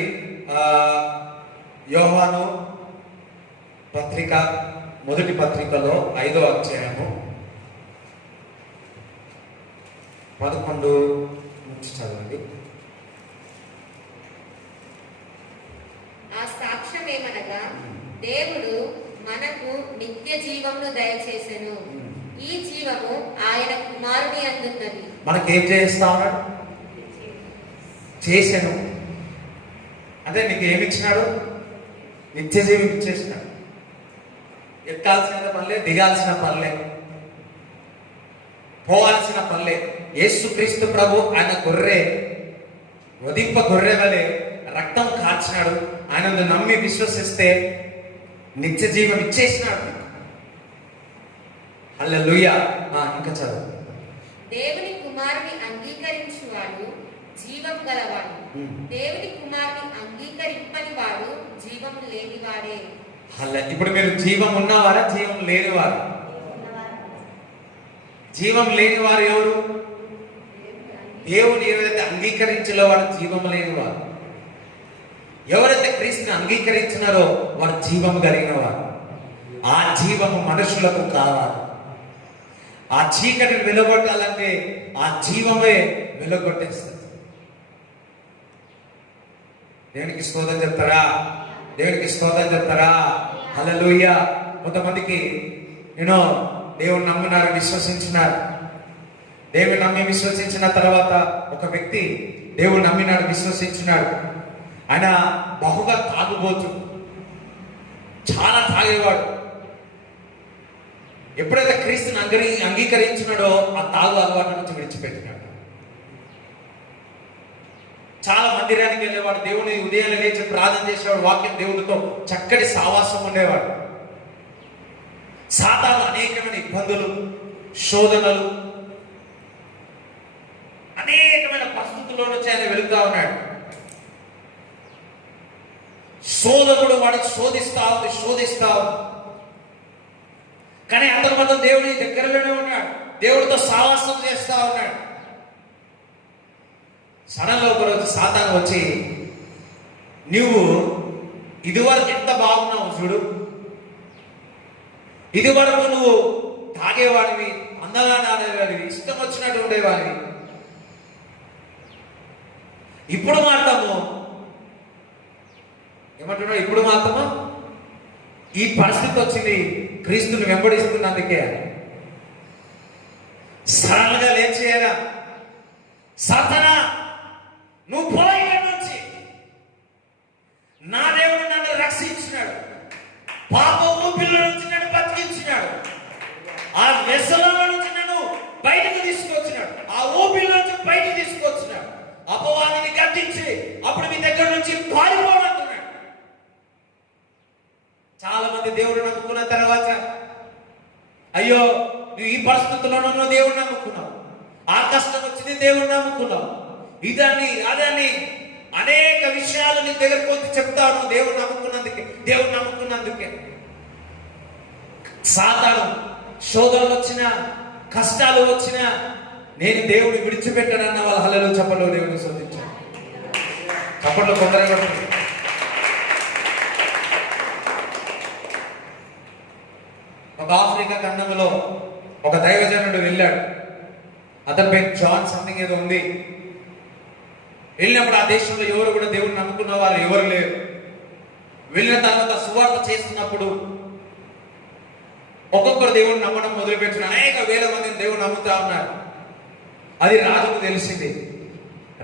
యోహాను పత్రిక, మొదటి పత్రికలో 5వ అధ్యాయము 11 నుంచి చదవండి. ఆ సాక్ష్యం ఏమనగా, దేవుడు మనకు నిత్య జీవమును దయచేసెను. ఈ జీవము ఆయన కుమారుని అందున్నది. మనకేం చేస్తా ఉన్నాడు? చేశాను అంటే నీకు ఏమి ఇచ్చినాడు? నిత్య జీవం ఇచ్చేసినాడు. ఎక్కాల్సిన పనిలే, దిగాల్సిన పనిలే, పోవాల్సిన పనిలే. యేసుక్రీస్తు ప్రభు ఆయన గొర్రె, వధింప గొర్రె వలె రక్తం కార్చినాడు. ఆయన నమ్మి విశ్వసిస్తే నిత్య జీవం ఇచ్చేసినాడు. హల్లెలూయా. ఇంకా చదువు. దేవుని కుమారుని అంగీకరించువాడు జీవం గలవాడు, దేవుని కుమారుని అంగీకరింపని వాడు జీవం లేనివాడే. ఇప్పుడు మీరు జీవం ఉన్నవారా, జీవం లేనివారు? జీవం లేనివారు ఎవరు? దేవుని ఎవరైతే అంగీకరించాలో వాడు జీవం లేనివారు. ఎవరైతే క్రీస్తుని అంగీకరించినారో వారు జీవం కలిగిన వారు. ఆ జీవము మనుషులకు కావాలి. ఆ చీకటిని వెలుగొట్టాలంటే ఆ జీవమే వెలుగొట్టేస్తుంది. దేవునికి స్తోత్రం చెప్తారా? దేవునికి స్తోత్రం చెప్తారా? హల్లెలూయా. కొంతమందికి దేవుని నమ్మినారు, విశ్వసించినారు. దేవుని నమ్మి విశ్వసించిన తర్వాత ఒక వ్యక్తి దేవుని నమ్మినాడు, విశ్వసించినాడు. ఆయన బహుగా తాగుబోతు, చాలా తాగేవాడు. ఎప్పుడైతే క్రీస్తుని అంగీకరించినాడో ఆ తాగు అలవాటు నుంచి విడిచిపెట్టినాడు. చాలా మందిరానికి వెళ్ళేవాడు, దేవుని ఉదయాన్నే లేచి ప్రార్థన చేసేవాడు, వాక్యం దేవుడితో చక్కటి సావాసం ఉండేవాడు. సాతాను అనేకమైన ఇబ్బందులు, శోధనలు, అనేకమైన పరిస్థితుల్లో నుంచి ఆయన వెళుతూ ఉన్నాడు. శోధకుడు వాడిని శోధిస్తావు. కానీ అతను మాత్రం దేవుని దగ్గరలోనే ఉన్నాడు, దేవుడితో సావాసం చేస్తా ఉన్నాడు. సడన్ లో ఒకరోజు సాతాను వచ్చి, నువ్వు ఇదివరకు ఎంత బాగున్నావు చూడు, ఇదివరకు నువ్వు తాగేవాడివి, అందంగా ఆడేవాడివి, ఇష్టం వచ్చినట్టు ఉండేవాడివి, ఇప్పుడు మాత్రము ఏమంటున్నాడు? ఇప్పుడు మాత్రము ఈ పరిస్థితి వచ్చింది క్రీస్తుని వెంబడిస్తున్నందుకే. సడన్ గా లేచేయరా, సాతానా నువ్వు పోయి నుంచి, నా దేవుడు నన్ను రక్షించినాడు, పాప ఊపిలో నుంచి నన్ను బతికించినాడు, ఆ వ్యసనం నుంచి నన్ను బయటకు తీసుకొచ్చినాడు, ఆ ఊపిలో నుంచి బయటకు తీసుకొచ్చినాడు, అపవాదిని గద్దించి అప్పుడు మీ దగ్గర నుంచి పారిపోమంటున్నాడు. చాలా మంది దేవుడు నమ్ముకున్న తర్వాత, అయ్యో నువ్వు ఈ పరిస్థితుల్లో దేవుడు నమ్ముకున్నావు, ఆ కష్టం వచ్చింది దేవుడు నమ్ముకున్నావు, ఇదని అదని అనేక విషయాలు నీ దగ్గరకు వచ్చి చెప్తాను దేవుడు నమ్ముకున్నందుకే. సాతాను శోధనలు వచ్చినా, కష్టాలు వచ్చినా నేను దేవుని విడిచిపెట్టానన్న వాళ్ళ హల్లెలూయా చెప్పలో దేవుని స్తుతించాను. చప్పట్లో కొందరు ఒక ఆఫ్రికా ఖండంలో ఒక దైవజనుడు వెళ్ళాడు. అతని పేరు జాన్ సంథింగ్ ఏదో ఉంది. వెళ్ళినప్పుడు ఆ దేశంలో ఎవరు కూడా దేవుని నమ్ముకున్న వారు ఎవరు లేరు. వెళ్ళిన తర్వాత సువార్త చేస్తున్నప్పుడు ఒక్కొక్కరు దేవుని నమ్మడం మొదలుపెట్టిన అనేక వేల మందిని దేవుని నమ్ముతా ఉన్నారు. అది రాజుకు తెలిసింది.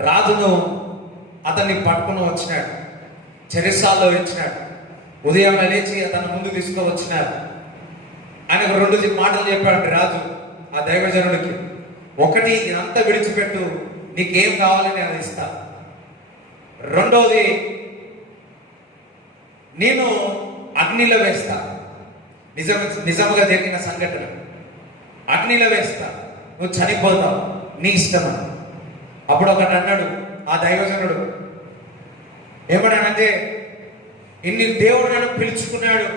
రాజును అతన్ని పట్టుకుని వచ్చినాడు, చెరసాల్లో ఇచ్చినాడు. ఉదయం లేచి అతను ముందు తీసుకువచ్చినారు. ఆయనకు 2 మాటలు చెప్పాడు రాజు ఆ దైవజనుడికి. ఒకటి, ఇదంతా విడిచిపెట్టు, నీకేం కావాలని అది ఇస్తా. రెండోది, నేను అగ్నిలో వేస్తా. నిజముగా జరిగిన సంఘటన. అగ్నిలో వేస్తా, నువ్వు చనిపోతావు, నీ ఇష్టం. అప్పుడు ఒకటి అన్నాడు ఆ దైవజనుడు, ఏమన్నాడంటే, ఇన్ని దేవుడు నన్ను పిలుచుకున్నాడు,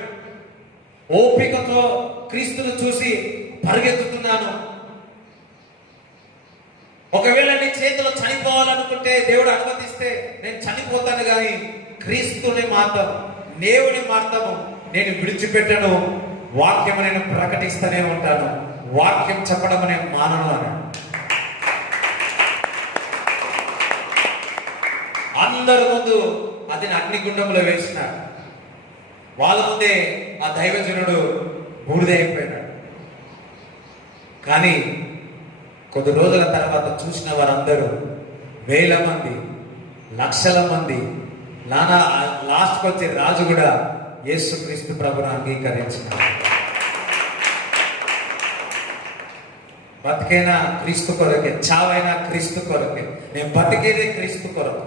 ఓపికతో క్రీస్తును చూసి పరిగెత్తుతున్నాను, ఒకవేళ నీ చేతిలో చనిపోవాలనుకుంటే దేవుడు అనుమతిస్తే నేను చనిపోతాను, కానీ క్రీస్తుని మాత్రం దేవుని మాత్రము నేను విడిచిపెట్టను. వాక్యం నేను ప్రకటిస్తూనే ఉంటాను, వాక్యం చెప్పడం నేను మానను అని అందరి ముందు అతని అగ్నిగుండంలో వేసినాడు. వాళ్ళ ముందే ఆ దైవజనుడు బూడిదైపోయినాడు. కానీ కొద్ది రోజుల తర్వాత చూసిన వారందరూ వేల మంది, లక్షల మంది, లాస్ట్కి వచ్చే రాజు కూడా యేసుక్రీస్తు ప్రభును అంగీకరించినాడు. బతికైనా క్రీస్తు కొరకే, చావైనా క్రీస్తు కొరకే, నేను బతికేదే క్రీస్తు కొరకు.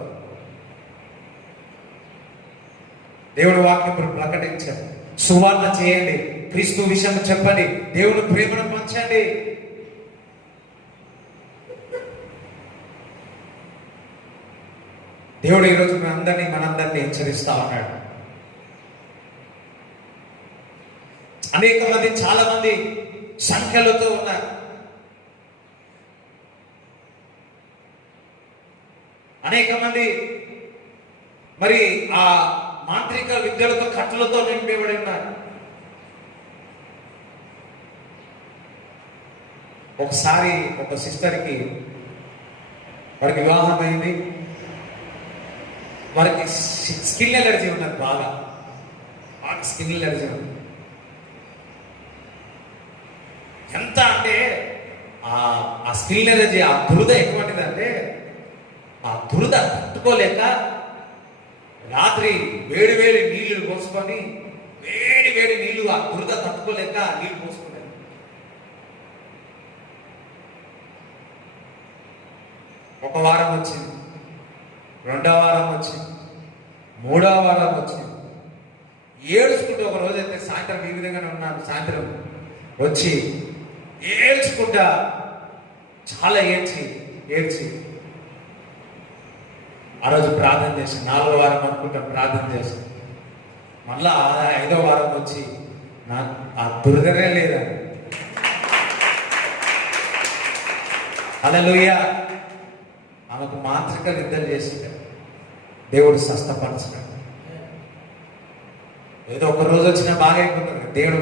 దేవుడు వాక్యం ప్రకటించండి, సువార్త చేయండి, క్రీస్తు విషయం చెప్పండి, దేవుని ప్రేమను పంచండి. దేవుడు ఈరోజు మనందరినీ హెచ్చరిస్తా ఉన్నాడు. అనేక మంది, చాలా మంది సంఖ్యలతో ఉన్నారు. అనేక మంది మరి ఆ మాంత్రిక విద్యలతో, కట్టులతో నింపబడి ఉన్నారు. ఒకసారి ఒక సిస్టర్కి వారికి వివాహం అయింది. వారికి స్కిన్ ఎలర్జీ ఉన్నది, బాగా స్కిన్ ఎలర్జీ ఉంది. ఎంత అంటే ఆ స్కిన్ ఎలర్జీ, ఆ దురద ఎటువంటిదంటే, ఆ దురద తట్టుకోలేక రాత్రి వేడి వేడి నీళ్లు పోసుకొని, వేడి వేడి నీళ్లు, ఆ దురద తట్టుకోలేక నీళ్లు పోసుకున్నాడు. ఒక వారం వచ్చింది, రెండవ వారం వచ్చింది, మూడవ వారం వచ్చింది. ఏడ్చుకుంటూ ఒక రోజు అయితే సాయంత్రం ఈ విధంగానే ఉన్నాను. సాయంత్రం వచ్చి ఏడ్చుకుంటా, చాలా ఏడ్చి ఆ రోజు ప్రార్థన చేసి, 4వ వారం అనుకుంటా ప్రార్థన చేసి, మళ్ళా 5వ వారం వచ్చి నాకు ఆ దురదనే లేదా. హల్లెలూయా. ఆమెకు మాంత్రిక నిద్రలు చేసింది, దేవుడు స్వస్థపరచాడు. ఏదో ఒక రోజు వచ్చినా బాగైపోతుంది. దేవుడు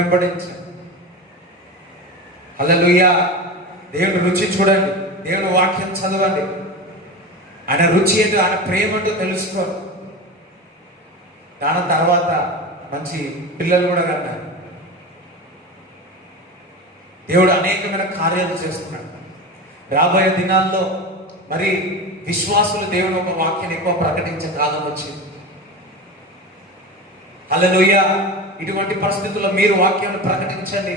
వెంబడించాడు. హల్లెలూయా. దేవుని రుచి చూడండి, దేవుని వాక్యం చదవండి, ఆయన రుచి ఏంటో, ఆయన ప్రేమ ఏంటో తెలుసుకోండి. దాని తర్వాత మంచి పిల్లలు కూడా కన్నారు. దేవుడు అనేకమైన కార్యాలు చేస్తున్నాడు. రాబోయే దినాల్లో మరి విశ్వాసులు దేవుని ఒక వాక్యాన్ని ఎక్కువ ప్రకటించే కాలం వచ్చింది. హల్లెలూయా. ఇటువంటి పరిస్థితుల్లో మీరు వాక్యాన్ని ప్రకటించండి.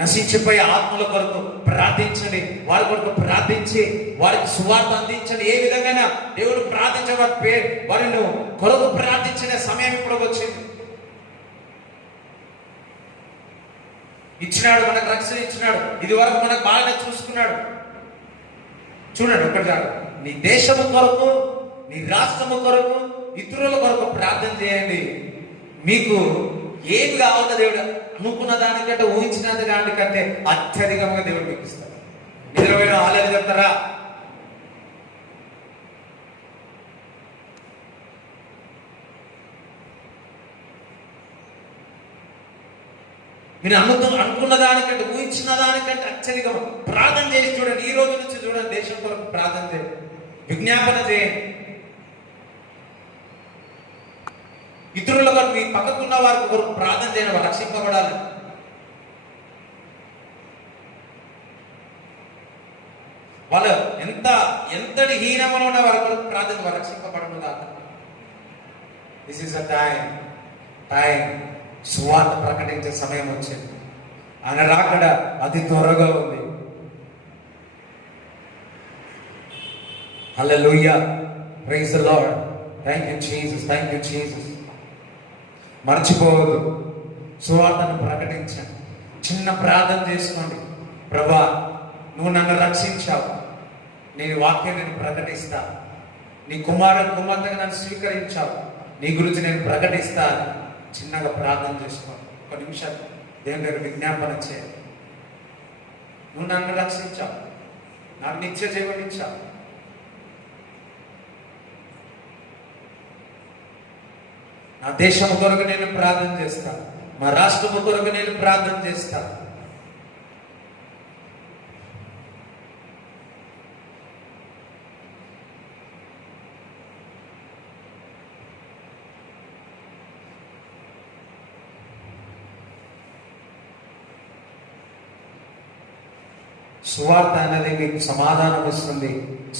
నశించిపోయే ఆత్మల కొరకు ప్రార్థించండి, వారి కొరకు ప్రార్థించి వారికి సువార్త అందించండి. ఏ విధంగా దేవుడు ప్రార్థించే వారిని కొరకు ప్రార్థించిన సమయం ఇప్పుడు వచ్చింది. ఇచ్చినాడు, మనకు రక్షణ ఇచ్చినాడు, ఇది వరకు మనకు బాగానే చూసుకున్నాడు. చూడండి, ఒకటి చాలు, నీ దేశము కొరకు, నీ రాష్ట్రము కొరకు, ఇతరుల కొరకు ప్రార్థన చేయండి. మీకు ఏమి కావాలో దేవుడు అనుకున్న దానికంటే, ఊహించిన దానికంటే అత్యధికంగా దేవుడు మీకు ఇస్తాడు. నిద్రపోయిన ఆలయాలు చెప్తారా? మీరు అనుకున్న దానికంటే, ఊహించిన దానికంటే అత్యధికంగా ప్రార్థన చేసి చూడండి. ఈ రోజు నుంచి చూడండి, దేశం కొరకు ప్రార్థన చేయండి, విజ్ఞాపన చేయండి. ఇతరుల కొరకు, మీ పక్కకున్న వారి కొరకు ప్రార్థన చేయండి, వారు రక్షింపబడాలి. వాళ్ళు ఎంతటి హీనంగా ఉన్న వారి కొరకు ప్రార్థన, వారు రక్షింపబడను కాదు. దిస్ ఈస్ అ టైం సువార్త ప్రకటించే సమయం వచ్చింది. ఆయన రాకడ అతి త్వరగా ఉంది. Hallelujah. Praise the Lord. Thank you Jesus, thank you Jesus. మర్చిపోవద్దు, సువార్తను ప్రకటించండి. చిన్న ప్రార్థన చేసుకోండి. ప్రభా, నువ్వు నన్ను రక్షించావు, నేను వాక్యం నేను ప్రకటిస్తా. నీ కుమార్తెగా నన్ను స్వీకరించావు, నీ గురించి నేను ప్రకటిస్తా. చిన్నగా ప్రార్థన చేసుకోండి. ఒక నిమిషం దేవుని దగ్గర విజ్ఞాపన చేయాలి. నువ్వు నన్ను రక్షించావు, నాకు నిత్య జీవనిచ్చావు. నా దేశం కొరకు నేను ప్రార్థన చేస్తాను, మా రాష్ట్రము కొరకు నేను ప్రార్థన చేస్తాను. సువార్త అనేది మీకు సమాధానం ఇస్తుంది,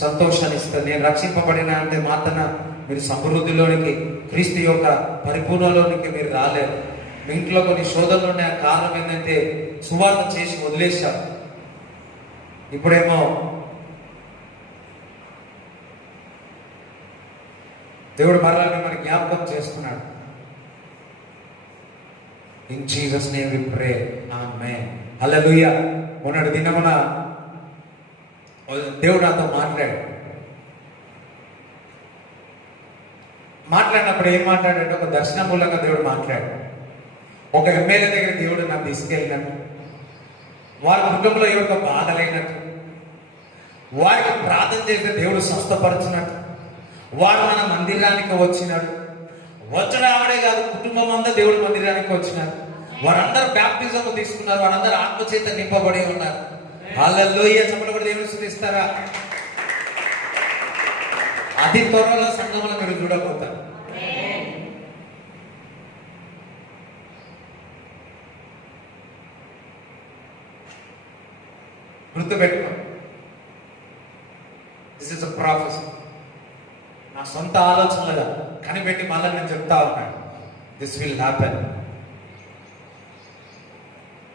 సంతోషాన్ని ఇస్తుంది. నేను రక్షింపబడిన అంటే మాత్రాన మీరు సమృద్ధిలోనికి, క్రీస్తు యొక్క పరిపూర్ణలోనికి మీరు రాలేరు. మీ ఇంట్లో కొన్ని శోధనలు ఉన్నాయి. ఆ కారణం ఏంటంటే సువార్త చేసి వదిలేశారు. ఇప్పుడేమో దేవుడు మరలా మిమ్మల్ని జ్ఞాపకం చేస్తున్నాడు. ఇన్ జీసస్ నేమ్ వి ప్రే, ఆమేన్, హల్లెలూయా. మొన్నటి దినమున దేవుడు నాతో మాట్లాడినప్పుడు ఏం మాట్లాడంటే, ఒక దర్శన మూలంగా దేవుడు మాట్లాడాడు. ఒక ఎమ్మెల్యే దగ్గర దేవుడు నన్ను తీసుకెళ్ళినట్టు, వారి కుటుంబంలో ఎవరికో బాధలైనట్టు, వారికి ప్రార్థన చేస్తే దేవుడు స్వస్థపరచున్నట్టు, వారు మన మందిరానికి వచ్చినాడు. వచ్చడావిడే కాదు, కుటుంబం అంతా దేవుడు మందిరానికి వచ్చినారు. వారందరూ బ్యాప్టిజం తీసుకున్నారు, వారందరూ ఆత్మచేత నింపబడి ఉన్నారు. హల్లెలూయా. చెప్పలు కూడా దేవుని స్తుతిస్తారా? అతి త్వరలో సంఘంలో మీరు చూడబోతారు. గుర్తుపెట్టుకో, దిస్ ఇస్ అ ప్రాఫెసీ. నా సొంత ఆలోచనలుగా కనిపెట్టి మళ్ళీ నేను చెప్తా ఉన్నాను, దిస్ విల్ హ్యాపెన్.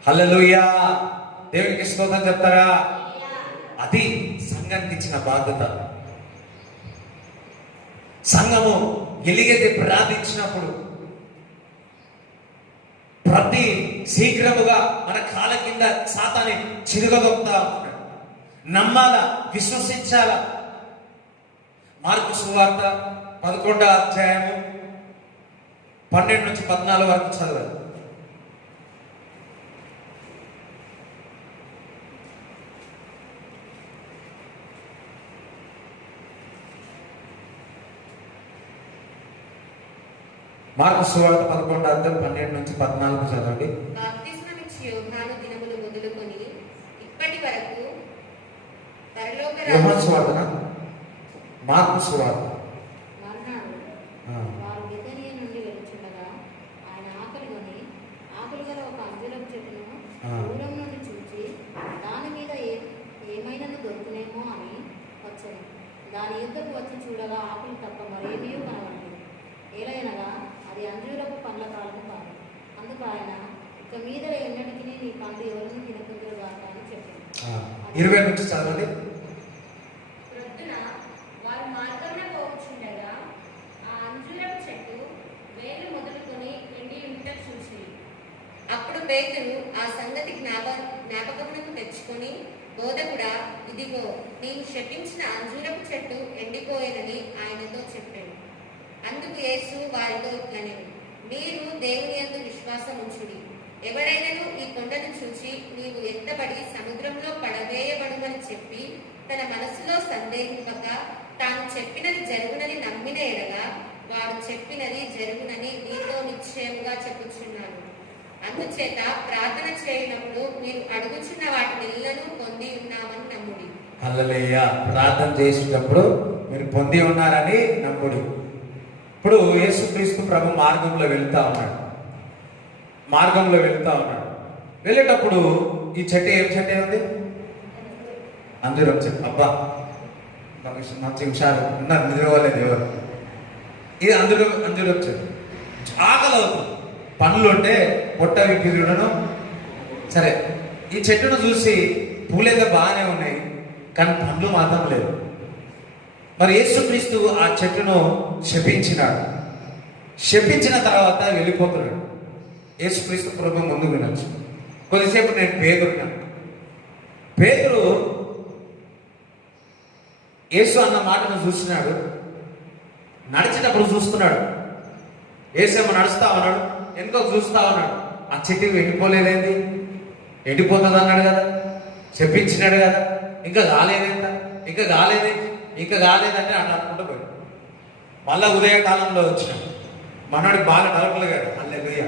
హల్లెలూయా. దేవునికి స్తోత్రం చెప్తారా? అది సంఘానికి ఇచ్చిన బాధ్యత. సంఘము ఎలిగెత్తి ప్రార్థించినప్పుడు ప్రతి శీఘ్రముగా మన కాళ్ళ కింద సాతాన్ని చిరుగదొక్కుతా ఉంటాడు. నమ్మాలా, విశ్వసించాలా. మార్కు సువార్త 11వ అధ్యాయము 12 నుంచి 14 వరకు చదవాలి. మార్కు సువార్త 11వ అధ్యాయం 12 నుంచి 14 చదవండి. బాప్తిస్మమిచ్చి యోహాను దినములు మొదలుకొని ఇప్పటి వరకు పరలోక యోహాను సువార్తనా? మార్కు సువార్త. మర్నాడు వారు బెతనియ నుండి వెలుచుండగా ఆయన ఆకులు గల ఒక అంజూరపు చెట్టును దూరం నుండి చూచి దాని మీద ఏమైనాను దొరుకునేమో అని వచ్చాను. దాని యుద్ధకు వచ్చి చూడగా ఆకులు తప్ప మరేమీ కనబడలేదు. ఏలైనగా అది అంజూరపు పండ్ల కాలము కాదు. అందుకు ఆయన, ఇక మీద ఎన్నటికీ నీ పండు ఎవరిని తినకుందురుగాక అని చెప్పాను. 20 నుంచి చదవండి. ప్రొద్దున వారు మార్గంలో పోవచ్చుండగా ఆ అంజూరపు చెట్టు వేలు మొదలుకొని ఎండి ఉంట చూసి, అప్పుడు పేతురు ఆ సంగతి జ్ఞాపకమునకు తెచ్చుకొని, బోధకుడా, ఇదిగో నీవు శపించిన అంజూరపు చెట్టు ఎండిపోయేదని ఆయనతో చెప్పాడు. అందుకు యేసు వారితో ఇట్లనెను, మీరు దేవుని యందు విశ్వాసం ఉంచుడి. ఎవడైనను ఈ కొండను చూచి నీవు ఎత్తబడి సముద్రంలో పడవేయబడుమని చెప్పి తన మనసులో సందేహింపక తాను చెప్పినది జరుగునని నమ్మిన ఎడగా వాడు చెప్పినది జరుగునని నీతో నిశ్చయముగా చెప్పుచున్నాను. అందుచేత ప్రార్థన చేయనప్పుడు మీరు అడుగుచున్న వాటినెల్లను పొంది ఉన్నామని నమ్ముడి. హల్లెలూయా. ప్రార్థన చేసేటప్పుడు మీరు పొంది ఉన్నారని నమ్ముడి. ఇప్పుడు యేసుక్రీస్తు ప్రభు మార్గంలో వెళ్తా ఉన్నాడు. వెళ్ళేటప్పుడు ఈ చెట్టు ఏం చెట్టు ఉంది? అంజూరం చెట్టు. అబ్బా, మంచి హుషారు ఉన్నారు, నిద్రపోలేదు ఎవరు. ఇది అంజూరం చెట్టు. ఆకలి అవుతుంది, పనులు ఉంటే పొట్ట విప్పి చూడడం. సరే, ఈ చెట్టును చూసి పూలేదో బాగానే ఉన్నాయి, కానీ పండ్లు మాత్రం లేదు. మరి యేసుక్రీస్తు ఆ చెట్టును శపించినాడు. శపించిన తర్వాత వెళ్ళిపోతున్నాడు. యేసుక్రీస్తు ప్రభు ముందు వినొచ్చు. కొద్దిసేపు నేను పేతురు యేసు అన్న మాటను చూసినాడు. నడిచేటప్పుడు చూస్తున్నాడు. యేసేమో నడుస్తా ఉన్నాడు, ఎందుకో చూస్తా ఉన్నాడు. ఆ చెట్టు ఎండిపోలేదేంది? ఎండిపోతుంది అన్నాడు కదా. చెప్పించినాడు కదా, ఇంకా కాలేదేంట, ఇంకా కాలేదేంటి, ఇంకా కాలేదంటే అట్లా అనుకుంటూ పోయి మళ్ళా ఉదయకాలంలో వచ్చినాం. మనవాడికి బాగా డౌట్లు గారు హల్లెలూయా.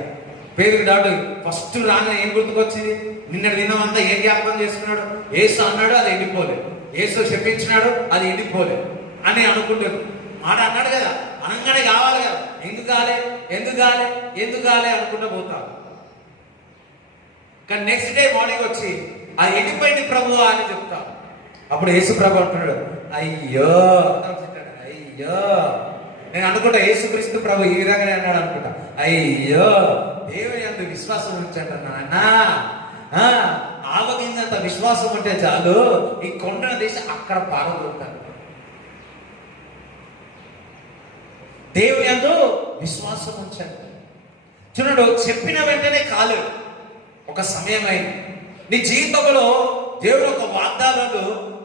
పేరుకి డౌట్. ఫస్ట్ రాగానే ఏం గుర్తుకొచ్చింది? నిన్నటి దినమంతా ఏం జ్ఞాపకం చేసుకున్నాడు? ఏసు అన్నాడు, అది ఎండిపోలేదు. ఏసు చెప్పించినాడు, అది ఎండిపోలేదు అని అనుకుంటారు. మాట అన్నాడు కదా, అనగానే కావాలి కదా, ఎందుకు కాలే, ఎందుకు కాలే, ఎందుకు కాలే అనుకుంటూ పోతాం. కానీ నెక్స్ట్ డే మార్నింగ్ వచ్చి అది ఎండిపోయింది ప్రభు అని చెప్తాం. అప్పుడు యేసు ప్రభు అంటున్నాడు, అయ్యో అయ్యో. నేను అనుకుంటా యేసుక్రీస్తు ప్రభు ఈ విధంగానే అన్నాడు అనుకుంటా, అయ్యో దేవుని అంత విశ్వాసం ఉంచండి నాన్న, ఆవగిందంత విశ్వాసం ఉంటే చాలు, ఈ కొండను తీసి అక్కడ పారదోలుతాను. దేవుని అందు విశ్వాసం ఉంచండి. చూడండు, చెప్పిన వెంటనే కాలేదు, ఒక సమయం అయింది. నీ జీవితంలో దేవుడు ఒక వాగ్దానాలు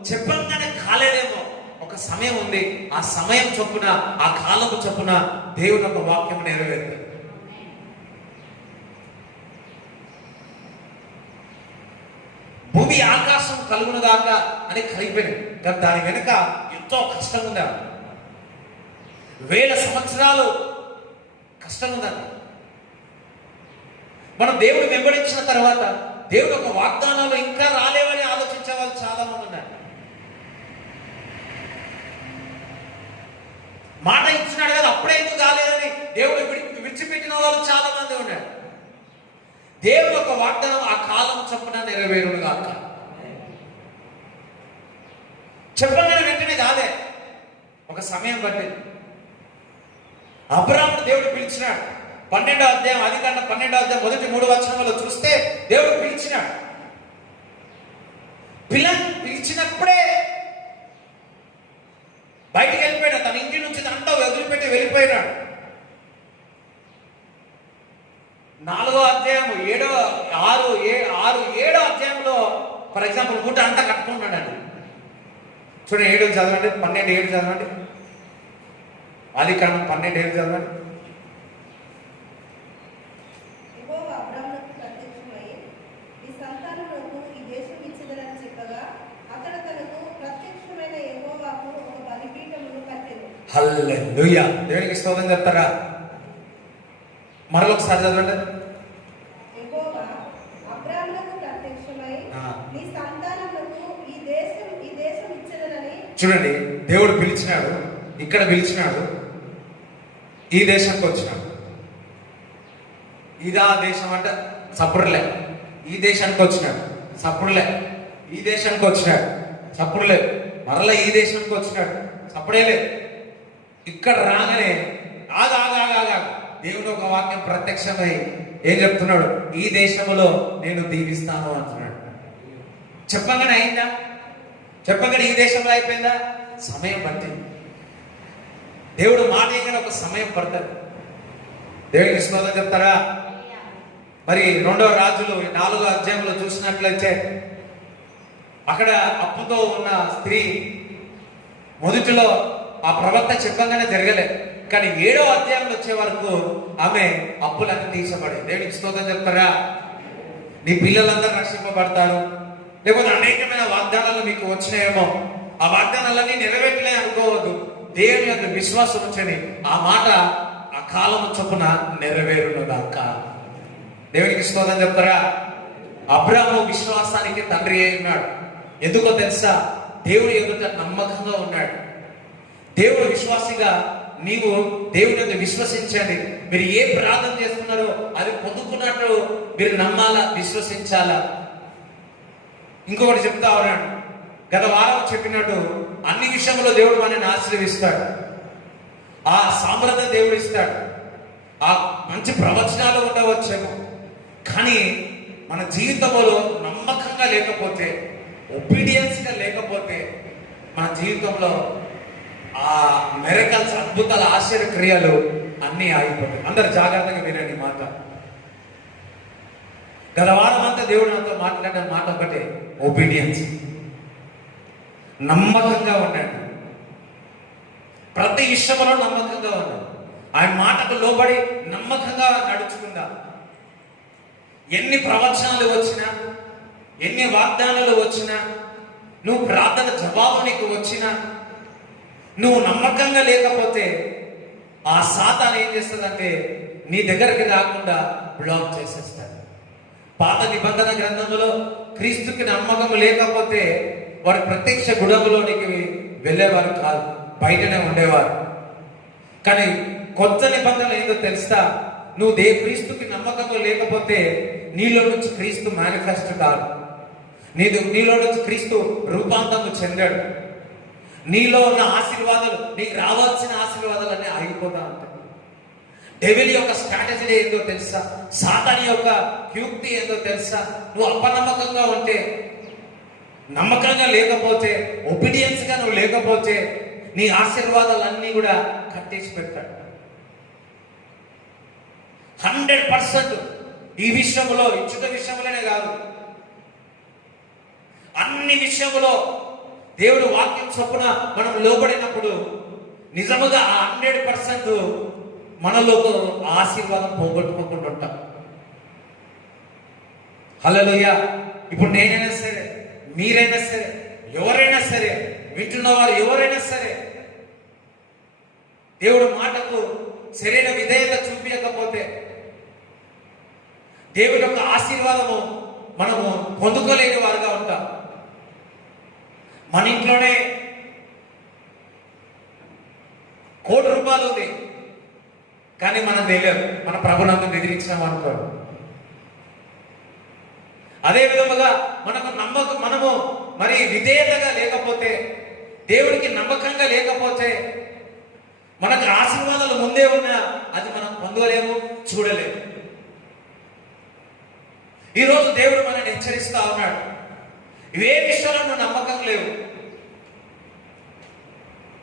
చెప్పంగానే కాలేదేమో, ఒక సమయం ఉంది. ఆ సమయం చొప్పున, ఆ కాలము చొప్పున దేవుని ఒక వాక్యం నెరవేరుతుంది. భూమి ఆకాశం కలుగునుగాక అని కలిగిపోయింది, కానీ దాని వెనుక ఎంతో కష్టం ఉందా, వేల సంవత్సరాలు కష్టం ఉందండి. మనం దేవుడు వెంబడించిన తర్వాత దేవుడు ఒక వాగ్దానాలు ఇంకా రాలేవని ఆలోచించే వాళ్ళు చాలా మంది ఉన్నారు. మాట ఇచ్చినాడు కదా, అప్పుడే ఎందుకు కాలేదని దేవుడు విడిచిపెట్టిన వాళ్ళు చాలా మంది ఉన్నారు. దేవుడు ఒక వాగ్దానం ఆ కాలం చొప్పున నెరవేరును గాక. చెప్పగానే వెంటనే కాదే, ఒక సమయం పట్టింది. అబ్రాహామును దేవుడు పిలిచినాడు. 12వ అధ్యాయం, ఆదికాండం 12వ అధ్యాయం మొదటి 3 వచనాలలో చూస్తే దేవుడు పిలిచినాడు. పిలిచినప్పుడే బయటికి వెళ్ళిపోయాడు. తన ఇంటి నుంచి అంతా వదిలిపెట్టి వెళ్ళిపోయినాడు. 4వ అధ్యాయం 7వ అధ్యాయంలో ఫర్ ఎగ్జాంపుల్ గుట్ట అంతా కట్టుకుంటున్నాడు. చూడండి, 7 చదవండి, 12:7 చదవండి. ఆదికాండం 12:7 చదవండి. హల్లెలూయా, దేవునికి స్తోత్రం చెప్తారా? మరొకసారి చదవండి. చూడండి, దేవుడు పిలిచినాడు, ఇక్కడ పిలిచినాడు, ఈ దేశానికి వచ్చినాడు. ఇదా దేశం అంటే సప్పుడులే. ఈ దేశానికి వచ్చినాడు, సప్పుడులే. ఈ దేశానికి వచ్చినాడు, సప్పుడులే. మరలా ఈ దేశానికి వచ్చినాడు, సప్పుడే లేదు. ఇక్కడ రాగానే ఆగా దేవుడు ఒక వాక్యం ప్రత్యక్షమై ఏం చెప్తున్నాడు? ఈ దేశంలో నేను దీవిస్తాను అంటున్నాడు. చెప్పగానే అయిందా? చెప్పగానే ఈ దేశంలో అయిపోయిందా? సమయం పట్టింది. దేవుడు మాట ఏంటంటే ఒక సమయం పడుతుంది. దేవుడికి స్తోత్రం చెప్తారా? మరి 2వ రాజులు 4వ అధ్యాయంలో చూసినట్లయితే అక్కడ అప్పుతో ఉన్న స్త్రీ మొదటిలో ఆ ప్రవక్త చెప్పగానే జరగలేదు, కానీ 7వ అధ్యాయంలో వచ్చే వరకు ఆమె అప్పులన్నీ తీసబడి. దేవుడికి స్తోత్రం చెప్తారా? నీ పిల్లలందరూ రక్షింపబడతారు, లేకపోతే అనేకమైన వాగ్దానాలు మీకు వచ్చినాయేమో, ఆ వాగ్దానాలన్నీ నెరవేర్లే అనుకోవద్దు. దేవుని యొక్క విశ్వాసం ఉంచని ఆ మాట ఆ కాలం చొప్పున నెరవేరును గాక. దేవునికి స్తోత్రం చెప్తారా? అబ్రాహాము విశ్వాసానికి తండ్రి అయి ఉన్నాడు. ఎందుకో తెలుసా? దేవుడి ఎదుట నమ్మకంగా ఉన్నాడు. దేవుడు విశ్వాసిగా నీవు దేవుని యొక్క విశ్వసించండి. మీరు ఏ ప్రార్థన చేస్తున్నారో అది పొందుకున్నట్టు మీరు నమ్మాలా, విశ్వసించాలా. ఇంకొకటి చెప్తా ఉన్నాడు, గత వారం చెప్పినట్టు అన్ని విషయంలో దేవుడు మనల్ని ఆశీర్వదిస్తాడు. ఆ సామ్రాజ్య దేవుడు ఇస్తాడు, ఆ మంచి ప్రవచనాలు ఉండవచ్చేమో, కానీ మన జీవితంలో నమ్మకంగా లేకపోతే, ఒబీడియన్స్గా లేకపోతే మన జీవితంలో ఆ మిరకల్స్, అద్భుతాల, ఆశ్చర్యక్రియలు అన్నీ ఆగిపోతాయి. అందరు జాగ్రత్తగా వినండి మాట. గత వారం అంతా దేవుడు నాతో మాట్లాడిన మాట ఒకటే, ఒబీడియన్స్. నమ్మకంగా ఉండండి, ప్రతి విషయంలో నమ్మకంగా ఉండండి. ఆయన మాటకు లోబడి నమ్మకంగా నడుచుకుందాం. ఎన్ని ప్రవచనాలు వచ్చినా, ఎన్ని వాగ్దానాలు వచ్చినా, నువ్వు ప్రార్థన జవాబు నీకు వచ్చినా, నువ్వు నమ్మకంగా లేకపోతే ఆ సాతాను ఏం చేస్తుందంటే నీ దగ్గరికి రాకుండా బ్లాక్ చేసేస్తాడు. పాత నిబంధన గ్రంథంలో క్రీస్తుకి నమ్మకం లేకపోతే వాడు ప్రత్యక్ష గుడములోనికి వెళ్ళేవారు కాదు, బయటనే ఉండేవారు. కానీ కొత్త నిబంధన ఏదో తెలుసా? నువ్వు క్రీస్తుకి నమ్మకం లేకపోతే నీలో నుంచి క్రీస్తు మేనిఫెస్ట్ కాదు, నీలో నుంచి క్రీస్తు రూపాంతరం చెందాడు. నీలో ఉన్న ఆశీర్వాదాలు, నీకు రావాల్సిన ఆశీర్వాదాలన్నీ ఆగిపోతా ఉంటాయి. డెవిల్ యొక్క స్ట్రాటజీ ఏందో తెలుసా? సాతాను యొక్క యుక్తి ఏందో తెలుసా? నువ్వు అపనమ్మకంగా ఉంటే, నమ్మకంగా లేకపోతే, ఒబీడియన్స్ గా నువ్వు లేకపోతే నీ ఆశీర్వాదాలన్నీ కూడా కట్టేసి పెడతాడు. 100% ఈ విషయంలో, ఇచ్చుట విషయంలోనే కాదు, అన్ని విషయంలో దేవుడు వాక్యం చొప్పున మనం లోబడినప్పుడు నిజముగా ఆ 100% మనలో ఆశీర్వాదం పోగొట్టుకోకుండా ఉంటాం. హల్లెలూయా. ఇప్పుడు నేనైనా సరే, మీరైనా సరే, ఎవరైనా సరే, వింటున్న వారు ఎవరైనా సరే, దేవుడు మాటకు సరైన విధేయత చూపించకపోతే దేవుడి యొక్క ఆశీర్వాదము మనము పొందుకోలేని వారుగా ఉంటాం. మన ఇంట్లోనే ₹1,00,00,000 ఉంది, కానీ మనం తెలియదు, మన ప్రభునందు ఎదిరించినాం అనుకో. అదే విధముగా మనము మరి విధేయతగా లేకపోతే, దేవుడికి నమ్మకంగా లేకపోతే, మనకు ఆశీర్వాదాలు ముందే ఉన్నా అది మనం పొందలేము, చూడలేము. ఈరోజు దేవుడు మనల్ని హెచ్చరిస్తా ఉన్నాడు. ఇవే విషయాల్లో నువ్వు నమ్మకం లేవు.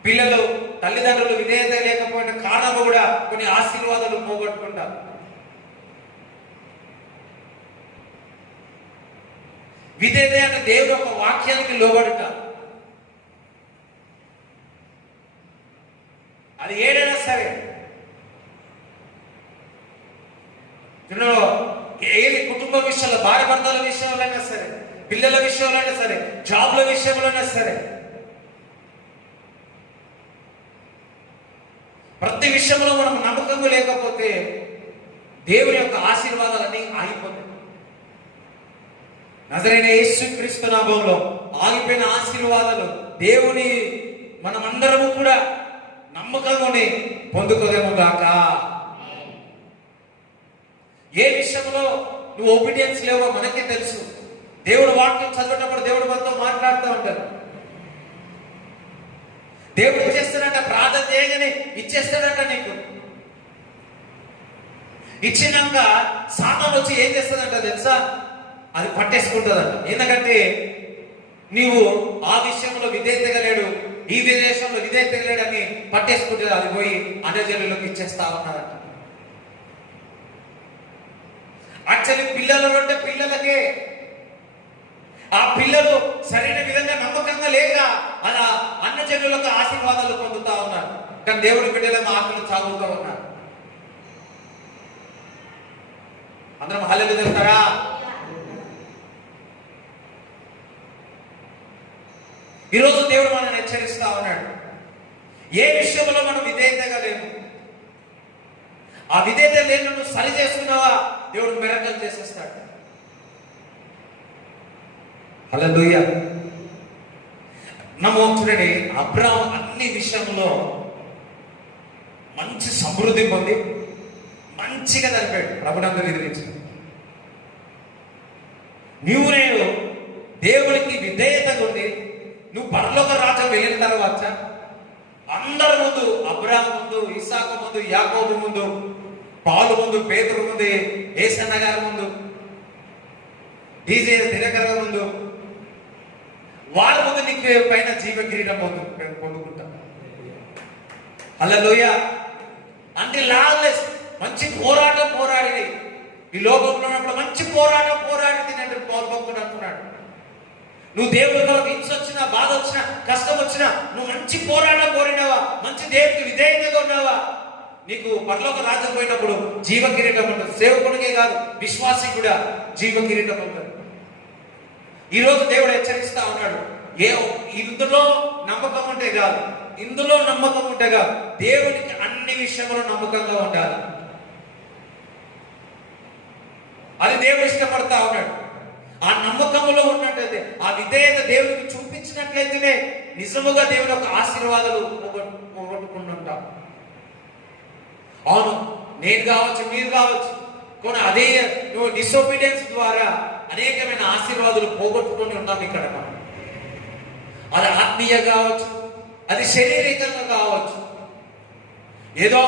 పిల్లలు, తల్లిదండ్రులు విధేయత లేకపోయిన కారణము కూడా కొన్ని ఆశీర్వాదాలు పోగొట్టుకుంటారు. విధేయత అంటే దేవుడు యొక్క వాక్యానికి లోబడుట. అది ఏదైనా సరే, ఏది కుటుంబ విషయంలో, భార్య భర్తల విషయంలోనైనా సరే, పిల్లల విషయంలోనైనా సరే, జాబ్ల విషయంలోనైనా సరే, ప్రతి విషయంలో మనం నమ్మకం లేకపోతే దేవుని యొక్క ఆశీర్వాదాలన్నీ ఆగిపోతాయి. నజరైన యేసుక్రీస్తు నామములో ఆగిపోయిన ఆశీర్వాదాలు దేవుని మనమందరము కూడా నమ్మకంగానే పొందుకోదేమో గాక. ఏ విషయంలో నువ్వు ఒబీడియన్స్ లేవో మనకే తెలుసు. దేవుడు వాక్యం చదివేటప్పుడు దేవుడు మనతో మాట్లాడుతూ ఉంటాడు. దేవుడు ఇచ్చేస్తాడంట, ప్రార్థన చేయగానే ఇచ్చేస్తాడంట. నీకు ఇచ్చినాక సాతాను వచ్చి ఏం చేస్తుందంట తెలుసా? అది పట్టేసుకుంటుందంట. ఎందుకంటే నీవు ఆ విషయంలో విధేయతగా లేడు, ఈ విదేశంలో విధేయతగా లేడు అని పట్టేసుకుంటుంది. అది పోయి అన్యజనులకు ఇచ్చేస్తా ఉన్నారంట. యాక్చువల్లీ పిల్లలు అంటే పిల్లలకే, ఆ పిల్లలు సరైన విధంగా నమ్మకంగా లేక అలా అన్యజనులకు ఆశీర్వాదాలు పొందుతా ఉన్నారు. కానీ దేవుడి బిడ్డలకు ఆకులు చాగుతూ ఉన్నారు. అందరం హల్లెలూయా చెప్తారా? ఈరోజు దేవుడు మనల్ని హెచ్చరిస్తా ఉన్నాడు. ఏ విషయంలో మనం విధేయతగా లేము, ఆ విధేయత లేని నువ్వు సరి చేసుకున్నావా, దేవుడు మిరకల్ చేసేస్తాడు. హల్లెలూయా. చూడండి, అబ్రాహాము అన్ని విషయంలో మంచి సమృద్ధి పొంది మంచిగా జరిపాడు. ప్రభునందరూ ఎదిరించి నేను దేవునికి విధేయతగా ఉండి నువ్వు పరలోక రాజ్యం వెళ్ళిన తర్వాత అందరి ముందు, అబ్రాహాము ముందు, ఇస్సాకు ముందు, యాకోబు ముందు, పాలు ముందు, పేతురు ముందు, యేసన్న గారి ముందు, డీజే దినకర్ ముందు, వాళ్ళ ముందు నీకు పైన జీవ కిరీటం పొందుకుంటా. హల్లెలూయా. అంటే లాలెస్ మంచి పోరాటం పోరాడి ఈ లోకంలో ఉన్నప్పుడు మంచి పోరాటం పోరాడి తినంటే పౌరుభక్తుడు అంటున్నాడు. నువ్వు దేవుడి కొరకు హింస వచ్చినా, బాధ వచ్చినా, కష్టం వచ్చినా నువ్వు మంచి పోరాటం కోరినావా, మంచి దేవుడికి విధేయంగా ఉన్నావా, నీకు పరలోక రాజ్యం పోయినప్పుడు జీవ కిరీటం ఉంటుంది. సేవకుడికే కాదు, విశ్వాసి కూడా జీవ కిరీటం ఉంటుంది. ఈరోజు దేవుడు హెచ్చరిస్తా ఉన్నాడు, ఇందులో నమ్మకం ఉంటే కాదు, ఇందులో నమ్మకం ఉంటే కాదు, దేవునికి అన్ని విషయంలో నమ్మకంగా ఉండాలి. అది దేవుడు ఇష్టపడతా ఉన్నాడు. ఆ నమ్మకంలో ఉన్నట్లయితే, ఆ విధేయత దేవుడికి చూపించినట్లయితేనే నిజముగా దేవుని యొక్క ఆశీర్వాదాలు పోగొట్టుకుంటుంటాం. అవును, నేను కావచ్చు, మీరు కావచ్చు, కానీ అదే నువ్వు డిసోబీడియన్స్ ద్వారా అనేకమైన ఆశీర్వాదాలు పోగొట్టుకొని ఉన్నాం ఇక్కడ మనం. అది ఆత్మీయ కావచ్చు, అది శారీరకంగా కావచ్చు. ఏదో